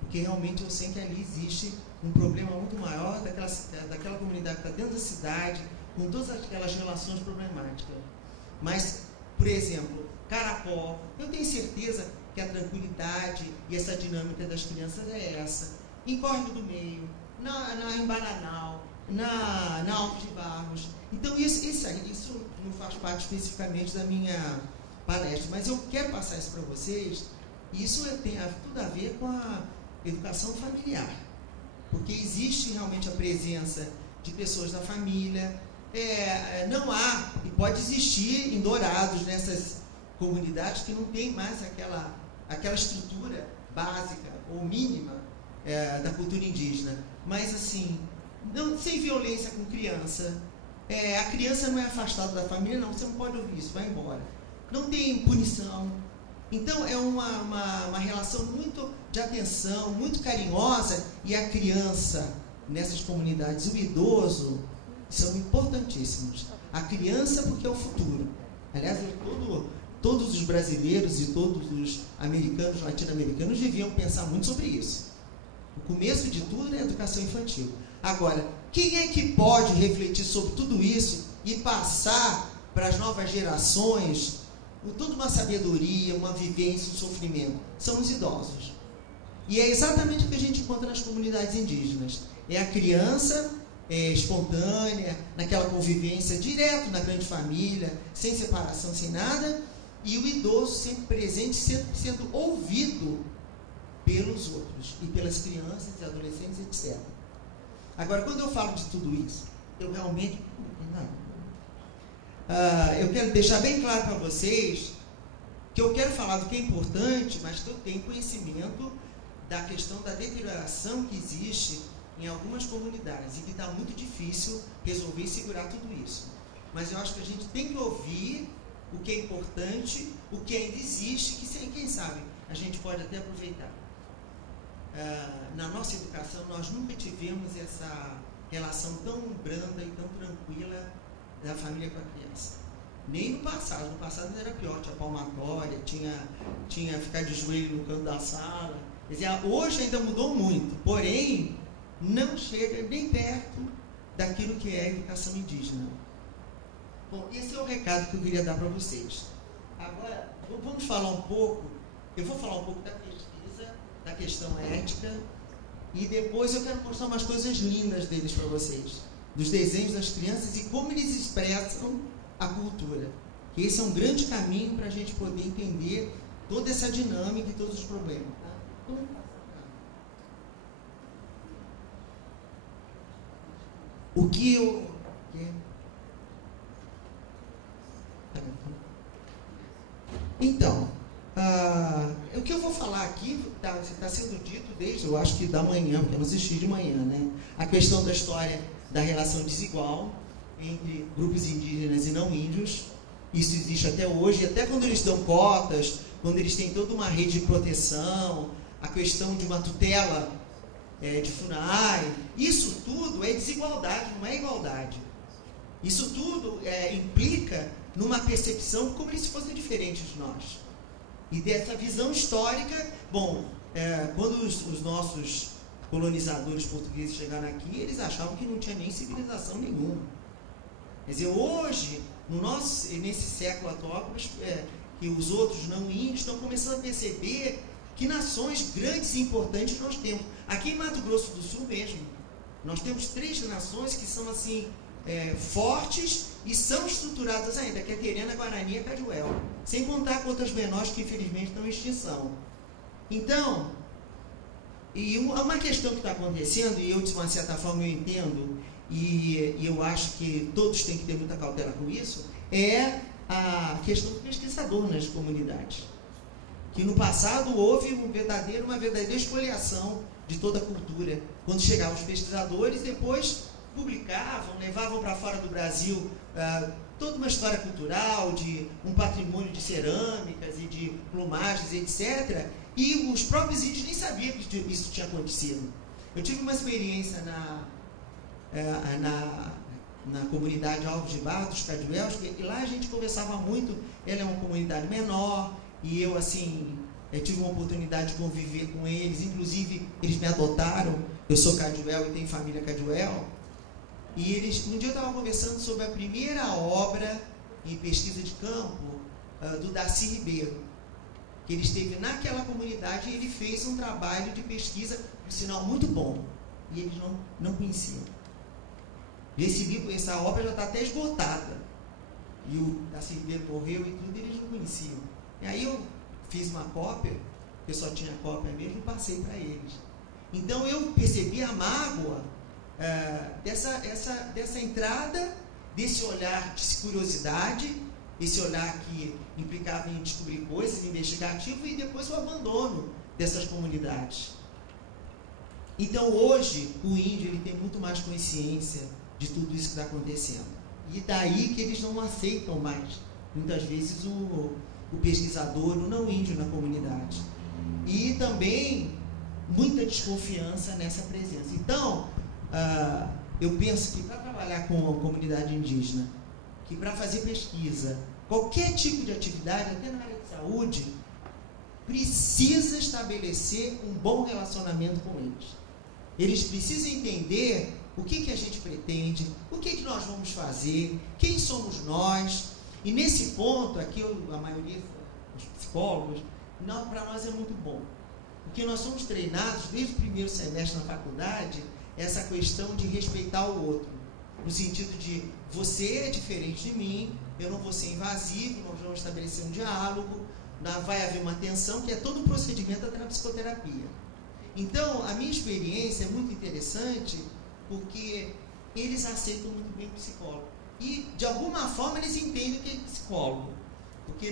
porque realmente eu sei que ali existe um problema muito maior daquela comunidade que está dentro da cidade, com todas aquelas relações problemáticas. Mas, por exemplo, Carapó, eu tenho certeza que a tranquilidade e essa dinâmica das crianças é essa. Em Córrego do Meio, em Bananal, na Alves de Barros. Então, isso não faz parte especificamente da minha palestra, mas eu quero passar isso para vocês. Isso tem tudo a ver com a educação familiar, porque existe realmente a presença de pessoas da família. Não há, e pode existir em Dourados, nessas comunidades que não tem mais aquela estrutura básica ou mínima da cultura indígena, mas assim, sem violência com criança. A criança não é afastada da família, não, você não pode ouvir isso, vai embora. Não tem punição. Então é uma relação muito de atenção, muito carinhosa, e a criança nessas comunidades, o idoso, são importantíssimos. A criança, porque é o futuro. Aliás, todos os brasileiros e todos os americanos, latino-americanos deviam pensar muito sobre isso. O começo de tudo é a educação infantil. Agora, quem é que pode refletir sobre tudo isso e passar para as novas gerações toda uma sabedoria, uma vivência, um sofrimento? São os idosos. E é exatamente o que a gente encontra nas comunidades indígenas. É a criança espontânea, naquela convivência direto na grande família, sem separação, sem nada, e o idoso sempre presente, sempre sendo ouvido pelos outros, e pelas crianças, adolescentes, etc. Agora, quando eu falo de tudo isso, eu realmente... eu quero deixar bem claro para vocês que eu quero falar do que é importante, mas que eu tenho conhecimento da questão da deterioração que existe em algumas comunidades e que está muito difícil resolver e segurar tudo isso. Mas eu acho que a gente tem que ouvir o que é importante, o que ainda existe, que quem sabe a gente pode até aproveitar. Na nossa educação, nós nunca tivemos essa relação tão branda e tão tranquila da família com a criança. Nem no passado. No passado era pior, tinha palmatória, tinha ficar de joelho no canto da sala. Quer dizer, hoje ainda mudou muito, porém não chega nem perto daquilo que é a educação indígena. Bom, esse é o recado que eu queria dar para vocês. Agora, vamos falar um pouco, eu vou falar um pouco da pesquisa, da questão ética, e depois eu quero mostrar umas coisas lindas deles para vocês, dos desenhos das crianças e como eles expressam a cultura. Que esse é um grande caminho para a gente poder entender toda essa dinâmica e todos os problemas. Tá? O que eu... Então, o que eu vou falar aqui está sendo dito desde, eu acho que da manhã, porque eu assisti de manhã, né? A questão da história da relação desigual entre grupos indígenas e não índios. Isso existe até hoje, e até quando eles dão cotas, quando eles têm toda uma rede de proteção, a questão de uma tutela de FUNAI, isso tudo é desigualdade, não é igualdade. Isso tudo implica numa percepção como eles fossem diferentes de nós. E dessa visão histórica, quando os nossos colonizadores portugueses chegaram aqui, eles achavam que não tinha nem civilização nenhuma. Quer dizer, hoje, nesse século atual, que os outros não índios estão começando a perceber que nações grandes e importantes nós temos. Aqui em Mato Grosso do Sul mesmo, nós temos 3 nações que são assim fortes e são estruturadas ainda, que é Terena, Guarani e Cajuel. Sem contar com outras menores que infelizmente estão em extinção. Então, uma questão que está acontecendo, e eu de uma certa forma eu entendo, e eu acho que todos têm que ter muita cautela com isso, é a questão do pesquisador nas comunidades. Que no passado houve uma verdadeira espoliação de toda a cultura. Quando chegavam os pesquisadores, depois publicavam, levavam para fora do Brasil toda uma história cultural, de um patrimônio de cerâmicas e de plumagens, etc. E os próprios índios nem sabiam que isso tinha acontecido. Eu tive uma experiência na comunidade Alves de Barros, dos Cajuelos, e lá a gente conversava muito. Ela é uma comunidade menor, e eu, tive uma oportunidade de conviver com eles. Inclusive, eles me adotaram. Eu sou Cajuel e tenho família Cajuel. E um dia eu estava conversando sobre a primeira obra em pesquisa de campo do Darcy Ribeiro, que ele esteve naquela comunidade e ele fez um trabalho de pesquisa, por sinal muito bom, e eles não conheciam. Essa obra já está até esgotada, e o Darcy Ribeiro morreu e tudo, e eles não conheciam. E aí eu fiz uma cópia, eu só tinha cópia mesmo, e passei para eles. Então eu percebi a mágoa dessa entrada, desse olhar de curiosidade, esse olhar que implicava em descobrir coisas, investigativo, e depois o abandono dessas comunidades. Então hoje o índio ele tem muito mais consciência de tudo isso que está acontecendo. E daí que eles não aceitam mais, muitas vezes, o pesquisador, o não índio na comunidade. E também muita desconfiança nessa presença. Então, eu penso que para trabalhar com a comunidade indígena, que para fazer pesquisa, qualquer tipo de atividade, até na área de saúde, precisa estabelecer um bom relacionamento com eles. Eles precisam entender o que a gente pretende, o que nós vamos fazer, quem somos nós. E nesse ponto, aqui a maioria dos psicólogos, para nós é muito bom. Porque nós somos treinados desde o primeiro semestre na faculdade, essa questão de respeitar o outro. No sentido de, você é diferente de mim, eu não vou ser invasivo, nós vamos estabelecer um diálogo, vai haver uma atenção, que é todo um procedimento até na psicoterapia. Então, a minha experiência é muito interessante, porque eles aceitam muito bem o psicólogo. E, de alguma forma, eles entendem o que é psicólogo. Porque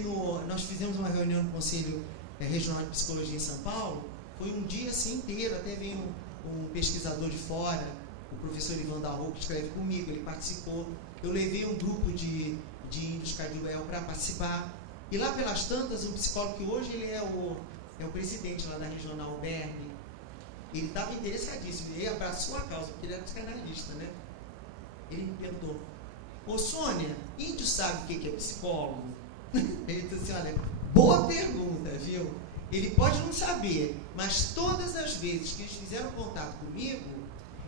nós fizemos uma reunião no Conselho Regional de Psicologia em São Paulo, foi um dia assim inteiro, até veio um pesquisador de fora, o professor Ivan Dalro, que escreve comigo, ele participou. Eu levei um grupo de índios Cajuel para participar. E lá pelas tantas, um psicólogo que hoje ele é o presidente lá da Regional Berne, ele estava interessadíssimo, ele abraçou a causa, porque ele era psicanalista, né? Ele me perguntou: ô Sônia, índio sabe o que é psicólogo? Ele disse assim: olha, boa pergunta, viu? Ele pode não saber, mas todas as vezes que eles fizeram contato comigo,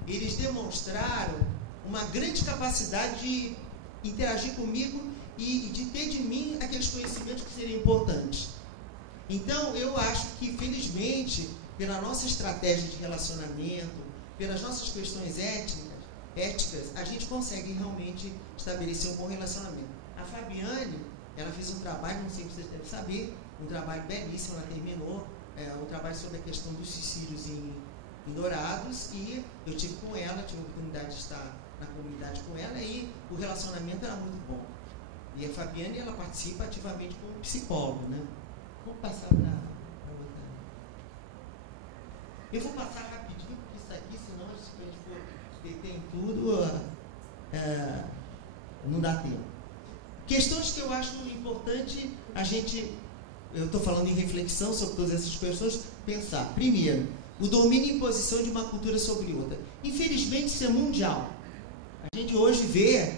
eles demonstraram uma grande capacidade interagir comigo e de ter de mim aqueles conhecimentos que seriam importantes. Então, eu acho que, felizmente, pela nossa estratégia de relacionamento, pelas nossas questões éticas, a gente consegue realmente estabelecer um bom relacionamento. A Fabiane, ela fez um trabalho, não sei se vocês devem saber, um trabalho belíssimo, ela terminou, um trabalho sobre a questão dos suicídios em Dourados, e eu tive com ela, tive a oportunidade de estar na comunidade com ela, e o relacionamento era muito bom. E a Fabiane, ela participa ativamente como psicóloga, né? Vamos passar para outra. Eu vou passar rapidinho, porque isso aqui, senão se a gente for deter em tudo, não dá tempo. Questões que eu acho importante a gente, eu estou falando em reflexão sobre todas essas questões, pensar. Primeiro, o domínio e imposição de uma cultura sobre outra. Infelizmente, isso é mundial. A gente hoje vê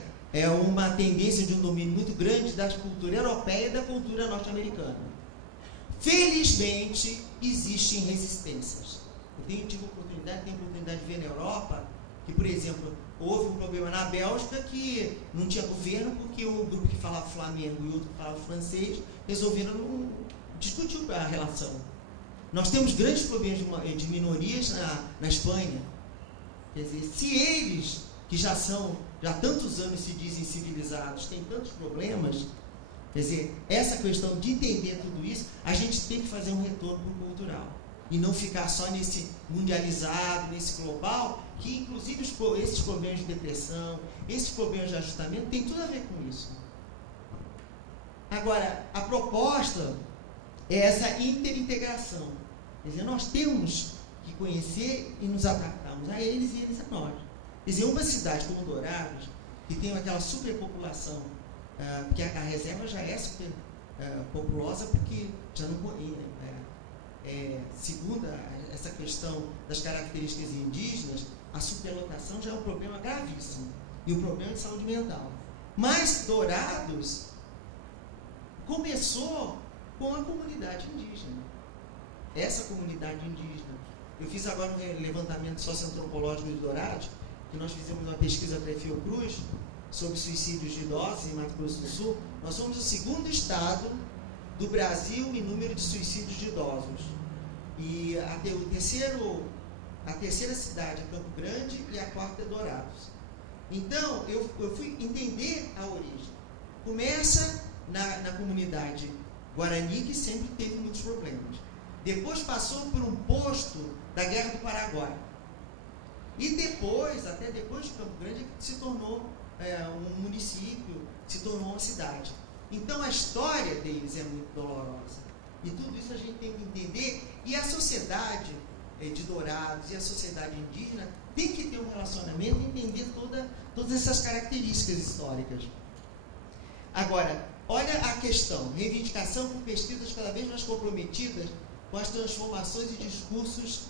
uma tendência de um domínio muito grande da cultura europeia e da cultura norte-americana. Felizmente, existem resistências. Eu tive oportunidade de ver na Europa que, por exemplo, houve um problema na Bélgica que não tinha governo porque o grupo que falava Flamengo e o outro que falava francês resolveram discutir a relação. Nós temos grandes problemas de minorias na Espanha. Quer dizer, se eles, que já há tantos anos se dizem civilizados, têm tantos problemas, quer dizer, essa questão de entender tudo isso, a gente tem que fazer um retorno para o cultural. E não ficar só nesse mundializado, nesse global, que inclusive esses problemas de depressão, esses problemas de ajustamento, tem tudo a ver com isso. Agora, a proposta é essa interintegração. Quer dizer, nós temos que conhecer e nos adaptarmos a eles e eles a nós. Quer dizer, uma cidade como Dourados, que tem aquela superpopulação, porque a reserva já é super populosa, porque já não segundo essa questão das características indígenas, a superlotação já é um problema gravíssimo, e o problema é de saúde mental. Mas Dourados começou com a comunidade indígena. Essa comunidade indígena, eu fiz agora um levantamento socioantropológico de Dourados, que nós fizemos uma pesquisa para a Fiocruz sobre suicídios de idosos em Mato Grosso do Sul. Nós somos o segundo estado do Brasil em número de suicídios de idosos. E a terceira cidade é Campo Grande e a quarta é Dourados. Então, eu fui entender a origem. Começa na comunidade Guarani, que sempre teve muitos problemas. Depois passou por um posto da Guerra do Paraguai. E depois, até depois de Campo Grande, se tornou um município, se tornou uma cidade. Então, a história deles é muito dolorosa. E tudo isso a gente tem que entender. E a sociedade de Dourados e a sociedade indígena tem que ter um relacionamento e entender todas essas características históricas. Agora, olha a questão. Reivindicação por pesquisas cada vez mais comprometidas com as transformações e discursos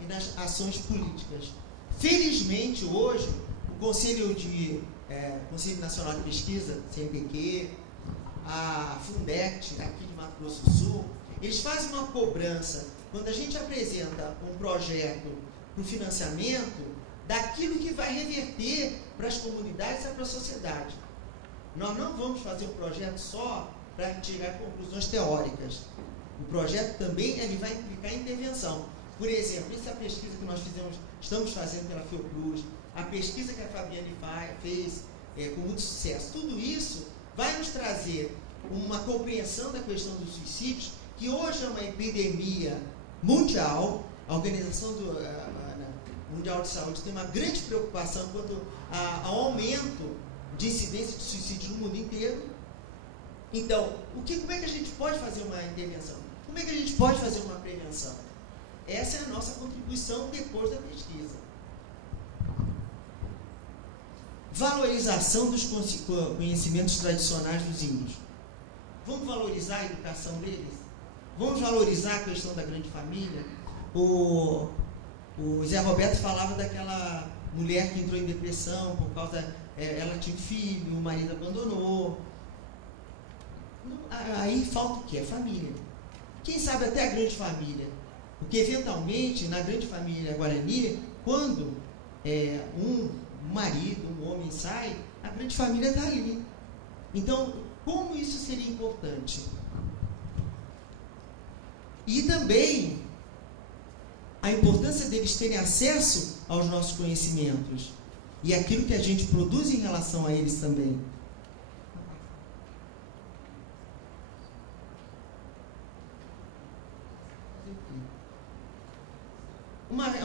e nas ações políticas. Felizmente, hoje, o Conselho Nacional de Pesquisa, CNPq, a Fundect, aqui de Mato Grosso do Sul, eles fazem uma cobrança, quando a gente apresenta um projeto para o financiamento, daquilo que vai reverter para as comunidades e para a sociedade. Nós não vamos fazer um projeto só para tirar conclusões teóricas. O projeto também ele vai implicar intervenção. Por exemplo, essa pesquisa que nós estamos fazendo pela Fiocruz, a pesquisa que a Fabiane fez com muito sucesso, tudo isso vai nos trazer uma compreensão da questão dos suicídios, que hoje é uma epidemia mundial. A Organização Mundial de Saúde tem uma grande preocupação quanto ao aumento de incidência de suicídio no mundo inteiro. Então, como é que a gente pode fazer uma intervenção? Como é que a gente pode fazer uma prevenção? Essa é a nossa contribuição depois da pesquisa. Valorização dos conhecimentos tradicionais dos índios. Vamos valorizar a educação deles? Vamos valorizar a questão da grande família? O Zé Roberto falava daquela mulher que entrou em depressão por causa... ela tinha um filho, o marido abandonou. Aí falta o quê? A família. Quem sabe até a grande família. Porque, eventualmente, na grande família Guarani, quando um marido, um homem sai, A grande família está ali. Então, como isso seria importante? E também a importância deles terem acesso aos nossos conhecimentos e aquilo que a gente produz em relação a eles também.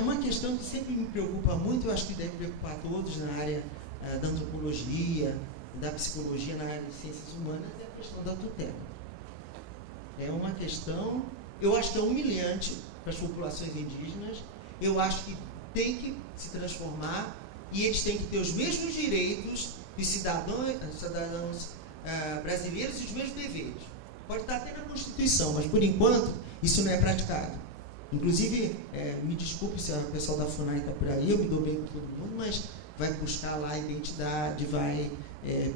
Uma questão que sempre me preocupa muito, eu acho que deve preocupar todos na área da antropologia, da psicologia, na área de ciências humanas, é a questão da tutela. É uma questão, eu acho que é humilhante para as populações indígenas, eu acho que tem que se transformar e eles têm que ter os mesmos direitos dos cidadãos brasileiros e os mesmos deveres. Pode estar até na Constituição, mas por enquanto isso não é praticado. Inclusive, me desculpe se o pessoal da FUNAI está por aí, eu me dou bem com todo mundo, mas vai buscar lá a identidade, vai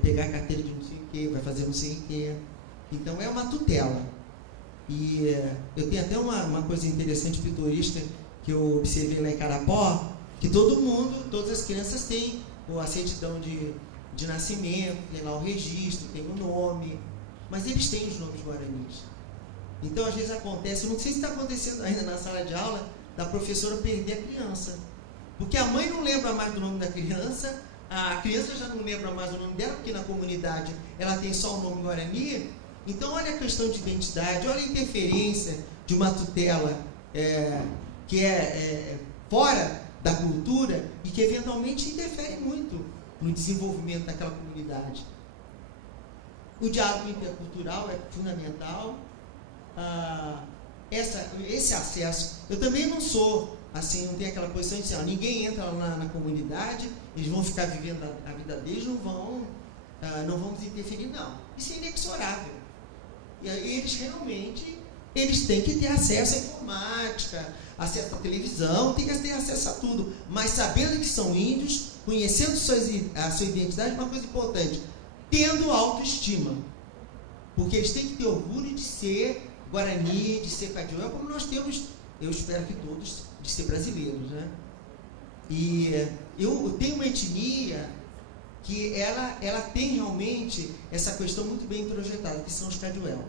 pegar a carteira de não sei o quê, vai fazer não sei o quê. Então é uma tutela. E eu tenho até uma coisa interessante, pitoresca, que eu observei lá em Carapó, que todas as crianças têm a certidão de nascimento, tem lá o registro, tem o nome, mas eles têm os nomes guaranis. Então, às vezes acontece, eu não sei se está acontecendo ainda na sala de aula, da professora perder a criança. Porque a mãe não lembra mais do nome da criança, a criança já não lembra mais do nome dela, porque na comunidade ela tem só o nome guarani. Então, olha a questão de identidade, olha a interferência de uma tutela que é fora da cultura e que eventualmente interfere muito no desenvolvimento daquela comunidade. O diálogo intercultural é fundamental. Esse acesso, eu também não sou assim, não tenho aquela posição de dizer, ninguém entra lá na comunidade, eles vão ficar vivendo a vida deles, não vamos interferir, não. Isso é inexorável. E eles realmente têm que ter acesso à informática, acesso à televisão, têm que ter acesso a tudo, mas sabendo que são índios, conhecendo a sua identidade, uma coisa importante, tendo autoestima, porque eles têm que ter orgulho de ser guarani, de ser cadiuel, como nós temos, eu espero que todos, de ser brasileiros, né? E eu tenho uma etnia que ela tem realmente essa questão muito bem projetada, que são os cadiuel.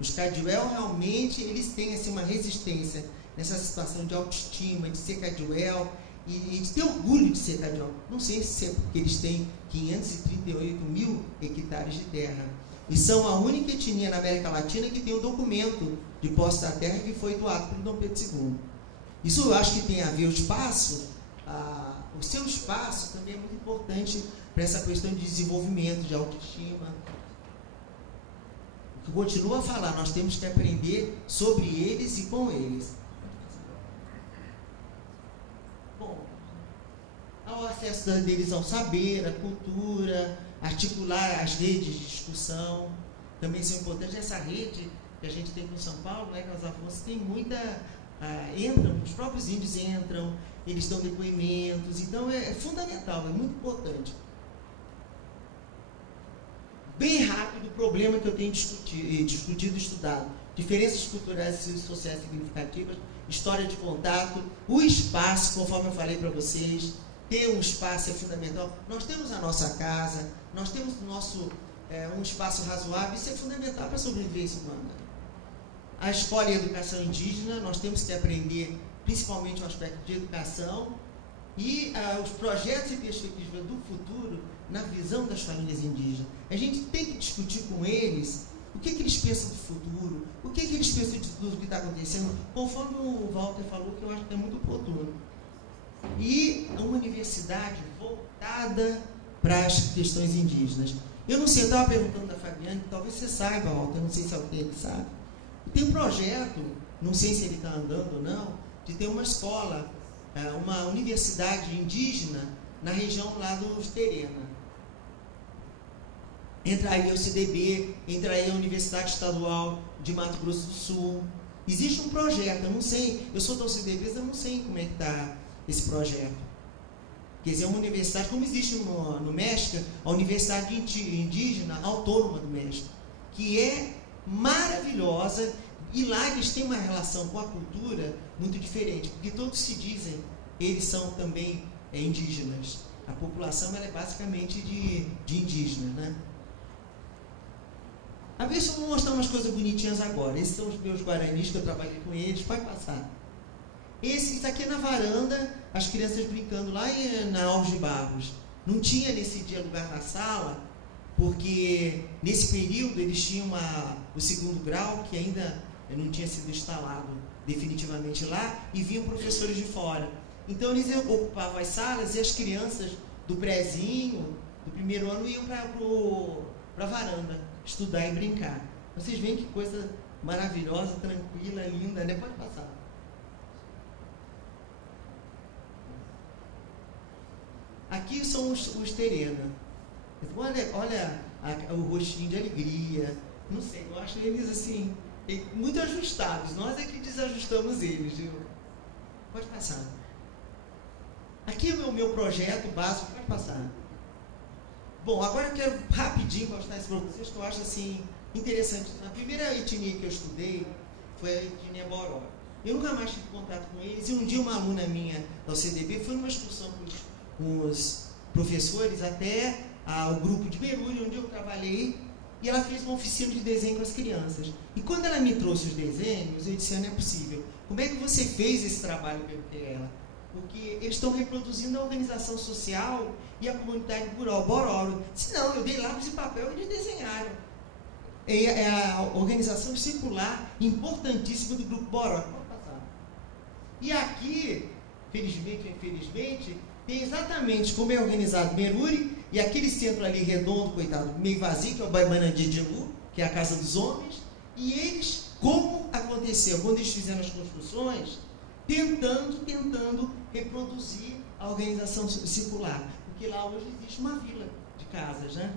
Os cadiuel realmente, eles têm assim, uma resistência nessa situação de autoestima, de ser cadiuel e de ter orgulho de ser cadiuel. Não sei se é porque eles têm 538 mil hectares de terra. E são a única etnia na América Latina que tem o documento de posse da terra que foi doado por Dom Pedro II. Isso eu acho que tem a ver o espaço, o seu espaço também é muito importante para essa questão de desenvolvimento, de autoestima. Eu continuo a falar, nós temos que aprender sobre eles e com eles. Bom, ao acesso deles ao saber, à cultura, articular as redes de discussão, também são importantes. Essa rede que a gente tem com São Paulo, né, Carlos Afonso, tem muita... entram, os próprios índios entram, eles dão depoimentos, então é fundamental, é muito importante. Bem rápido, o problema que eu tenho discutido e estudado, diferenças culturais e sociais significativas, história de contato, o espaço, conforme eu falei para vocês, ter um espaço é fundamental. Nós temos a nossa casa, nós temos um espaço razoável, isso é fundamental para a sobrevivência humana. A escola e a educação indígena, nós temos que aprender principalmente o aspecto de educação e os projetos e perspectivas do futuro na visão das famílias indígenas. A gente tem que discutir com eles o que eles pensam do futuro, o que eles pensam de tudo que está acontecendo, conforme o Walter falou, que eu acho que é muito oportuno. E uma universidade voltada para as questões indígenas. Eu não sei, eu estava perguntando da Fabiane, talvez você saiba, Walter, não sei se alguém sabe. Tem um projeto, não sei se ele está andando ou não, de ter uma escola, uma universidade indígena na região lá do Terena. Entraria o CDB, entraria a Universidade Estadual de Mato Grosso do Sul. Existe um projeto, eu não sei, eu sou do CDB, eu não sei como é que está esse projeto. Quer dizer, uma universidade, como existe no México, a Universidade Indígena Autônoma do México, que é maravilhosa, e lá eles têm uma relação com a cultura muito diferente, porque todos se dizem, eles são também indígenas. a população ela é basicamente de indígenas, né? A ver se eu vou mostrar umas coisas bonitinhas agora. Esses são os meus guaranis que eu trabalhei com eles. Pode passar. Isso aqui é na varanda, as crianças brincando lá na Alves de Barros. Não tinha nesse dia lugar na sala, porque nesse período eles tinham o segundo grau, que ainda não tinha sido instalado definitivamente lá, e vinham professores de fora. Então eles ocupavam as salas e as crianças do prézinho, do primeiro ano, iam para a varanda estudar e brincar. Vocês veem que coisa maravilhosa, tranquila, linda, né? Pode passar. Aqui são os terena. Olha o rostinho de alegria. Não sei, eu acho eles assim, muito ajustados. Nós é que desajustamos eles, viu? Pode passar. Aqui é o meu projeto básico. Pode passar. Bom, agora eu quero rapidinho mostrar isso para vocês, que eu acho assim interessante. A primeira etnia que eu estudei foi a etnia Boró. Eu nunca mais tive contato com eles, e um dia uma aluna minha da UCDB foi numa excursão com os professores até o grupo de Meruri, onde eu trabalhei, e ela fez uma oficina de desenho com as crianças. E quando ela me trouxe os desenhos, eu disse, não é possível. Como é que você fez esse trabalho? Eu perguntei a ela. Porque eles estão reproduzindo a organização social e a comunidade Bororo. Se não, eu dei lápis e papel e eles desenharam. É a organização circular importantíssima do grupo Bororo. Pode passar. E aqui, felizmente ou infelizmente, tem exatamente como é organizado Meruri, e aquele centro ali redondo, coitado, meio vazio, que é o Baimanandidjelu, que é a casa dos homens, e eles, como aconteceu quando eles fizeram as construções, tentando reproduzir a organização circular, porque lá hoje existe uma vila de casas, né?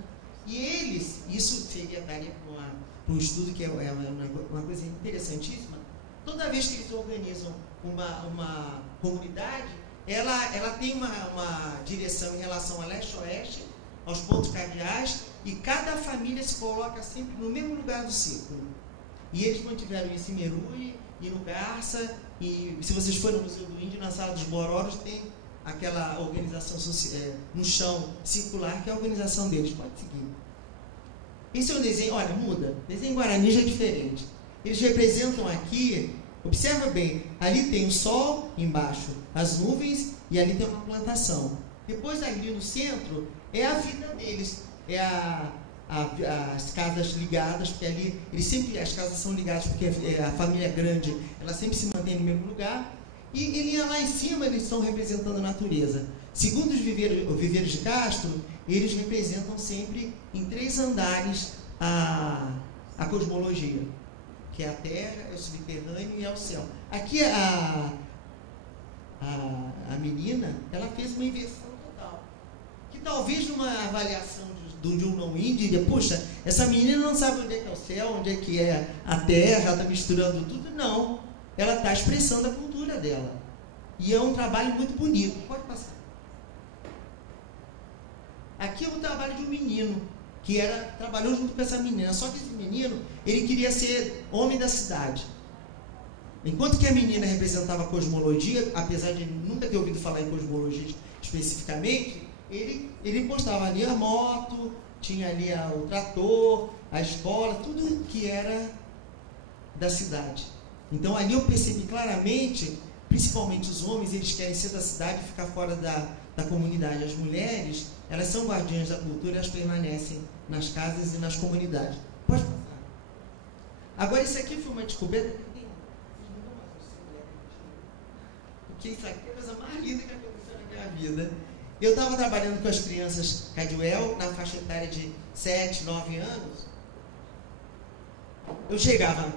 E eles, isso daria para um estudo que é uma coisa interessantíssima, toda vez que eles organizam uma comunidade, ela tem uma direção em relação a leste-oeste, aos pontos cardeais, e cada família se coloca sempre no mesmo lugar do círculo. E eles mantiveram isso em Meruri e no Garça, e se vocês forem no Museu do Índio, na Sala dos Bororos, tem aquela organização no chão circular, que é a organização deles. Pode seguir. Esse é o desenho, olha, muda. Desenho Guarani já é diferente. Eles representam aqui, observa bem, ali tem o sol embaixo, as nuvens, e ali tem uma plantação. Depois ali no centro é a vida deles, é as casas ligadas, porque ali as casas são ligadas porque a família é grande, ela sempre se mantém no mesmo lugar, e lá em cima eles estão representando a natureza. Segundo os viveiros de Castro, eles representam sempre em 3 andares a cosmologia, que é a terra, é o subterrâneo e é o céu. Aqui a menina, ela fez uma inversão total, que talvez numa avaliação de um não índio, diria, puxa, essa menina não sabe onde é que é o céu, onde é que é a terra, ela está misturando tudo. Não, ela está expressando a cultura dela, e é um trabalho muito bonito. Pode passar. Aqui é o trabalho de um menino que trabalhou junto com essa menina, só que esse menino, ele queria ser homem da cidade. Enquanto que a menina representava a cosmologia, apesar de nunca ter ouvido falar em cosmologia especificamente, ele postava ali a moto, tinha ali o trator, a escola, tudo que era da cidade. Então ali eu percebi claramente, principalmente os homens, eles querem ser da cidade e ficar fora da comunidade. As mulheres, elas são guardiãs da cultura, elas permanecem nas casas e nas comunidades. Pode passar. Agora isso aqui foi uma descoberta. Porque isso aqui é a coisa mais linda que aconteceu na minha vida. Eu estava trabalhando com as crianças Caduel, na faixa etária de 7, 9 anos. Eu chegava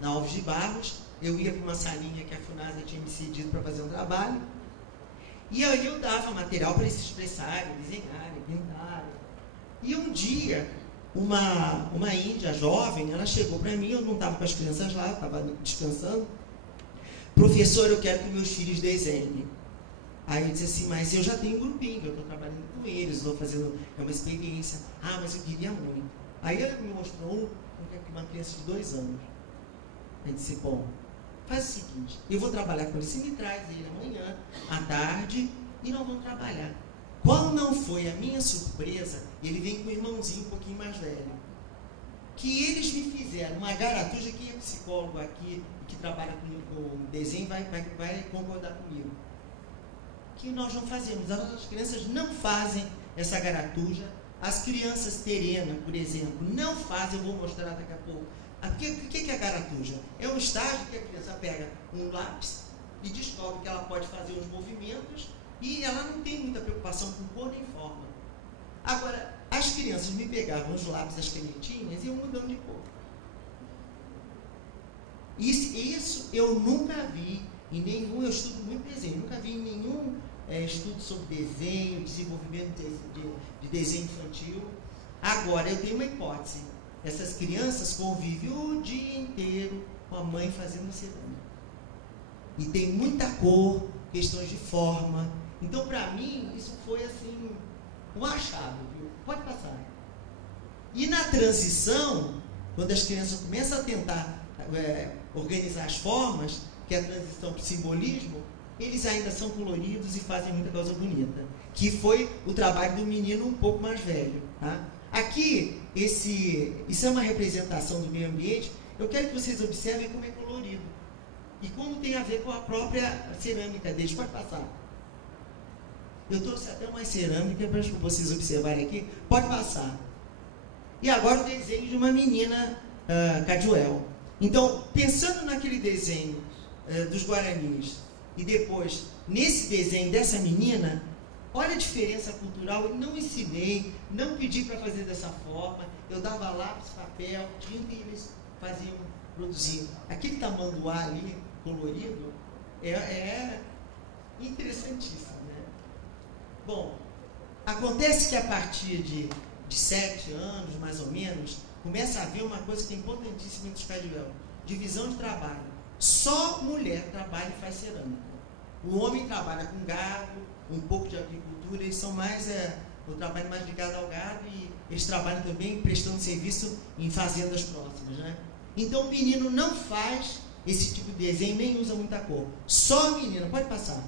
na Alves de Barros, eu ia para uma salinha que a FUNASA tinha me cedido para fazer um trabalho, e aí eu dava material para eles se expressarem, desenharem, pintarem. E um dia, uma índia jovem, ela chegou para mim, eu não estava com as crianças lá, estava descansando. Professor, eu quero que meus filhos desenhem. Aí eu disse assim, mas eu já tenho um grupinho, eu estou trabalhando com eles, estou fazendo uma experiência. Ah, mas eu queria muito. Aí ela me mostrou uma criança de 2 anos. Aí disse, bom, faz o seguinte, eu vou trabalhar com ele, você me traz ele amanhã, à tarde, e nós vamos trabalhar. Qual não foi a minha surpresa, ele vem com um irmãozinho um pouquinho mais velho, que eles me fizeram uma garatuja, quem é psicólogo aqui, que trabalha com desenho, vai concordar comigo, que nós não fazemos, as nossas crianças não fazem essa garatuja, as crianças terena, por exemplo, não fazem, eu vou mostrar daqui a pouco. O que é a garatuja? É um estágio que a criança pega um lápis e descobre que ela pode fazer os movimentos e ela não tem muita preocupação com cor nem forma. Agora, as crianças me pegavam os lápis, as canetinhas e iam mudando de cor. Isso eu nunca vi em nenhum, eu estudo muito desenho, nunca vi em nenhum estudo sobre desenho, desenvolvimento de desenho infantil. Agora, eu tenho uma hipótese. Essas crianças convivem o dia inteiro com a mãe fazendo cerâmica. E tem muita cor, questões de forma. Então, para mim, isso foi assim, um achado, viu? Pode passar. E na transição, quando as crianças começam a tentar organizar as formas, que é a transição para o simbolismo, eles ainda são coloridos e fazem muita coisa bonita. Que foi o trabalho do menino um pouco mais velho. Tá? Aqui, isso é uma representação do meio ambiente. Eu quero que vocês observem como é colorido. E como tem a ver com a própria cerâmica deles. Pode passar. Eu trouxe até uma cerâmica para vocês observarem aqui. Pode passar. E agora o desenho de uma menina Caduel. Então, pensando naquele desenho dos Guaranis, e depois, nesse desenho dessa menina, olha a diferença cultural. Eu não ensinei, não pedi para fazer dessa forma. Eu dava lápis, papel, tinta e eles faziam, produziam. Aquele tamanduá ali, colorido, é interessantíssimo, né? Bom, acontece que a partir de 7 anos, mais ou menos, começa a haver uma coisa que é importantíssima entre os Caduel: divisão de trabalho. Só mulher trabalha e faz cerâmica. O homem trabalha com gado, um pouco de agricultura, eles são mais, o trabalho mais ligado ao gado, e eles trabalham também prestando serviço em fazendas próximas, né? Então o menino não faz esse tipo de desenho, nem usa muita cor. Só a menina, pode passar.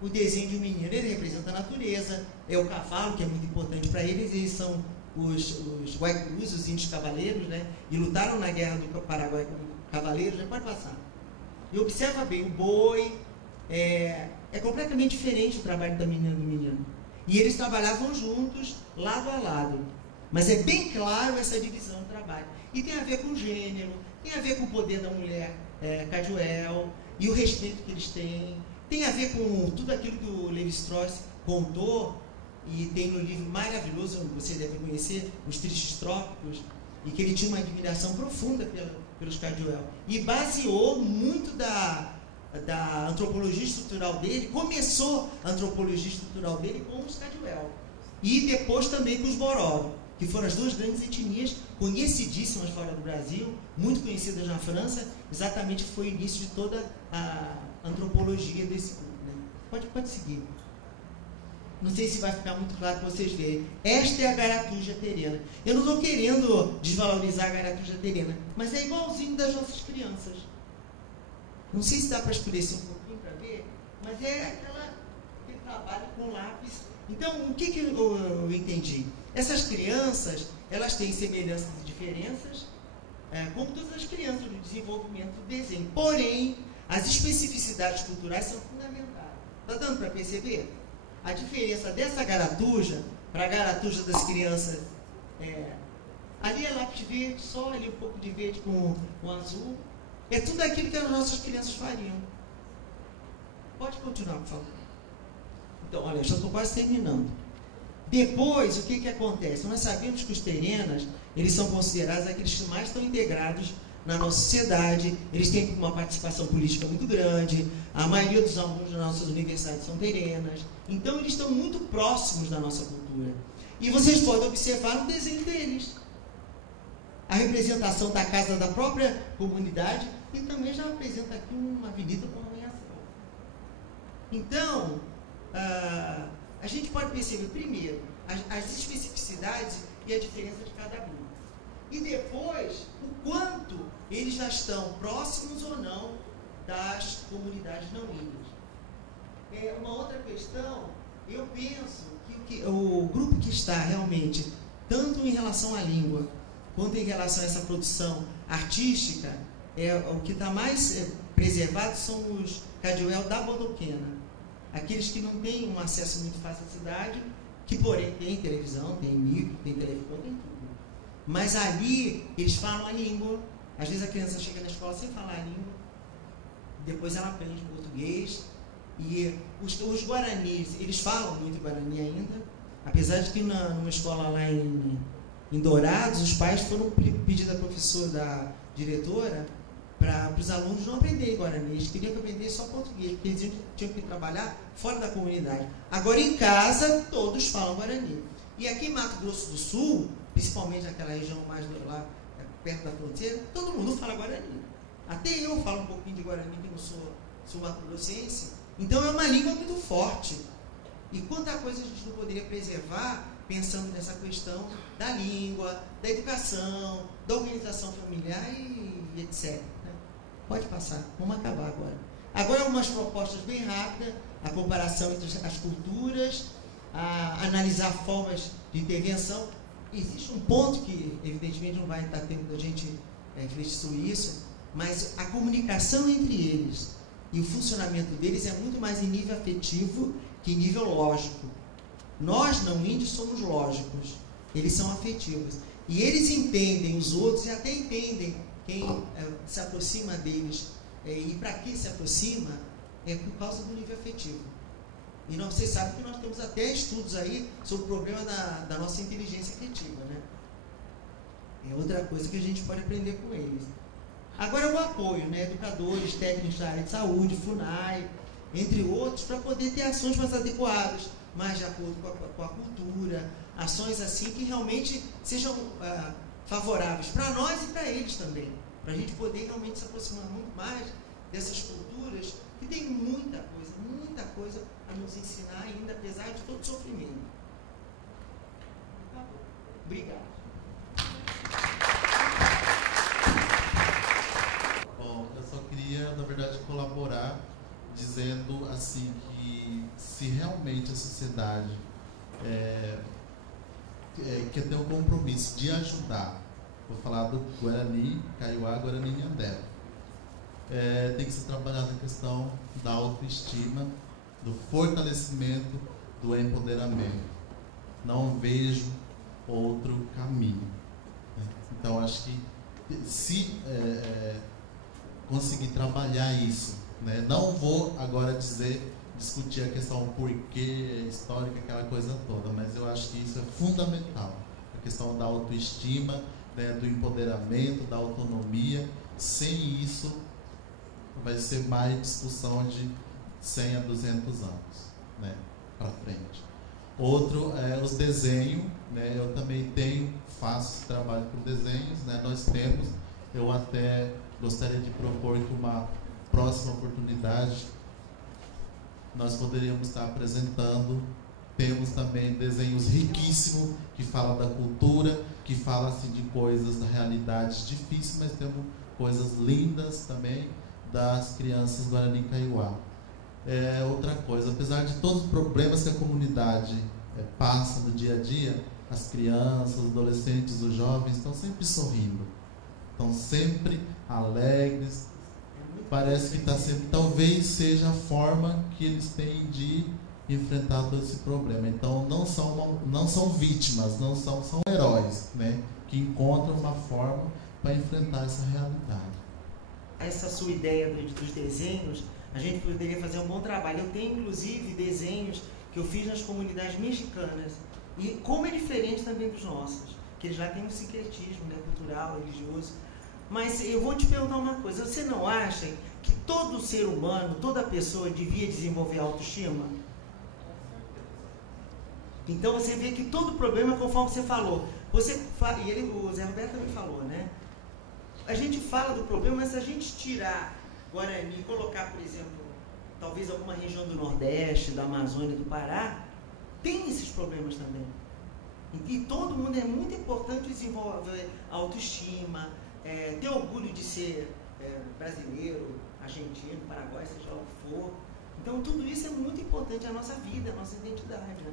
O desenho de um menino, ele representa a natureza, é o cavalo, que é muito importante para eles. Eles são os Guaicurus, os índios cavaleiros, né? E lutaram na guerra do Paraguai como cavaleiros, né? Pode passar. E observa bem, o boi é completamente diferente o trabalho da menina e do menino. E eles trabalhavam juntos, lado a lado. Mas é bem claro essa divisão do trabalho. E tem a ver com o gênero, tem a ver com o poder da mulher Caduel, e o respeito que eles têm. Tem a ver com tudo aquilo que o Levi-Strauss contou, e tem no livro maravilhoso, você deve conhecer, Os Tristes Trópicos, e que ele tinha uma admiração profunda pelos Caduel. E baseou muito da antropologia estrutural dele, começou a antropologia estrutural dele com os Caduel. E depois também com os Boró, que foram as duas grandes etnias conhecidíssimas fora do Brasil, muito conhecidas na França, exatamente foi o início de toda a antropologia desse grupo. Né? Pode seguir. Não sei se vai ficar muito claro para vocês verem. Esta é a garatuja terena. Eu não estou querendo desvalorizar a garatuja terena, mas é igualzinho das nossas crianças. Não sei se dá para escurecer um pouquinho para ver, mas é aquele trabalho com lápis. Então, o que eu entendi? Essas crianças, elas têm semelhanças e diferenças, como todas as crianças no desenvolvimento do desenho. Porém, as especificidades culturais são fundamentais. Está dando para perceber? A diferença dessa garatuja para a garatuja das crianças ali é lápis verde, só ali um pouco de verde com azul. É tudo aquilo que as nossas crianças fariam. Pode continuar, por favor. Então, olha, já estou quase terminando. Depois, o que acontece? Nós sabemos que os terenas, eles são considerados aqueles que mais estão integrados na nossa sociedade, eles têm uma participação política muito grande, a maioria dos alunos das nossas universidades são terenas, então eles estão muito próximos da nossa cultura. E vocês podem observar no desenho deles a representação da casa da própria comunidade, e também já apresenta aqui uma avenida com uma ameaça. Então, a gente pode perceber, primeiro, as especificidades e a diferença de cada grupo. E depois, o quanto eles já estão próximos ou não das comunidades não índias. Uma outra questão, eu penso que o grupo que está realmente, tanto em relação à língua, quanto em relação a essa produção artística, o que está mais preservado são os Cadwell da Bodoquena. Aqueles que não têm um acesso muito fácil à cidade, que porém tem televisão, tem micro, tem telefone, tem tudo. Mas ali eles falam a língua. Às vezes a criança chega na escola sem falar a língua, depois ela aprende português. E os guaranis, eles falam muito guarani ainda, apesar de que numa escola lá em Dourados, os pais foram pedir da professora, da diretora, para os alunos não aprenderem guarani. Eles queriam que aprendessem só português, porque eles tinham que trabalhar fora da comunidade. Agora em casa, todos falam guarani. E aqui em Mato Grosso do Sul, principalmente naquela região mais lá perto da fronteira, todo mundo fala guarani. Até eu falo um pouquinho de guarani, que não sou mato-grossense. Então é uma língua muito forte. E quanta coisa a gente não poderia preservar pensando nessa questão da língua, da educação, da organização familiar e etc. Pode passar, vamos acabar agora. Agora algumas propostas bem rápidas, a comparação entre as culturas, a analisar formas de intervenção. Existe um ponto que evidentemente não vai dar tempo da gente refletir sobre isso, mas a comunicação entre eles e o funcionamento deles é muito mais em nível afetivo que em nível lógico. Nós, não índios, somos lógicos. Eles são afetivos. E eles entendem os outros e até entendem quem se aproxima deles. E para que se aproxima é por causa do nível afetivo. E vocês sabem que nós temos até estudos aí sobre o problema da nossa inteligência afetiva, né? É outra coisa que a gente pode aprender com eles. Agora o apoio, né? Educadores, técnicos da área de saúde, FUNAI, entre outros, para poder ter ações mais adequadas, mais de acordo com a cultura, ações assim que realmente sejam favoráveis para nós e para eles também, para a gente poder realmente se aproximar muito mais dessas culturas que tem muita coisa a nos ensinar ainda, apesar de todo o sofrimento. Obrigado. Bom, eu só queria, na verdade, colaborar dizendo assim que se realmente a sociedade quer ter um compromisso de ajudar, vou falar do Guarani, Kaiowá, Guarani e Andeva, tem que se trabalhar na questão da autoestima, do fortalecimento, do empoderamento. Não vejo outro caminho. Então, acho que se conseguir trabalhar isso, né? Não vou agora discutir a questão porquê, histórica, aquela coisa toda, mas eu acho que isso é fundamental. A questão da autoestima, né, do empoderamento, da autonomia. Sem isso, vai ser mais discussão de 100 a 200 anos, né, para frente. Outro é os desenhos, né? Eu também faço esse trabalho com desenhos, né? Nós temos, eu até gostaria de propor que uma próxima oportunidade nós poderíamos estar apresentando. Temos também desenhos riquíssimos que falam da cultura, que falam assim, de coisas da realidade difícil, mas temos coisas lindas também das crianças Guarani Kaiowá. Outra coisa, apesar de todos os problemas que a comunidade passa no dia a dia, as crianças, os adolescentes, os jovens estão sempre sorrindo, estão sempre alegres. Parece que está sempre, talvez seja a forma que eles têm de enfrentar todo esse problema. Então não são vítimas, são heróis, né, que encontram uma forma para enfrentar essa realidade. Essa sua ideia dos desenhos, a gente poderia fazer um bom trabalho. Eu tenho inclusive desenhos que eu fiz nas comunidades mexicanas, e como é diferente também dos nossos, que eles lá têm um sincretismo, né, cultural, religioso. Mas eu vou te perguntar uma coisa, você não acha que todo ser humano, toda pessoa devia desenvolver autoestima? Então você vê que todo problema, conforme você falou, o Zé Roberto também falou, né? A gente fala do problema, mas se a gente tirar Guarani e colocar, por exemplo, talvez alguma região do Nordeste, da Amazônia, do Pará, tem esses problemas também. E todo mundo, é muito importante desenvolver autoestima, ter orgulho de ser brasileiro, argentino, paraguai, seja lá o que for, Então, tudo isso é muito importante à nossa vida, à nossa identidade. Né?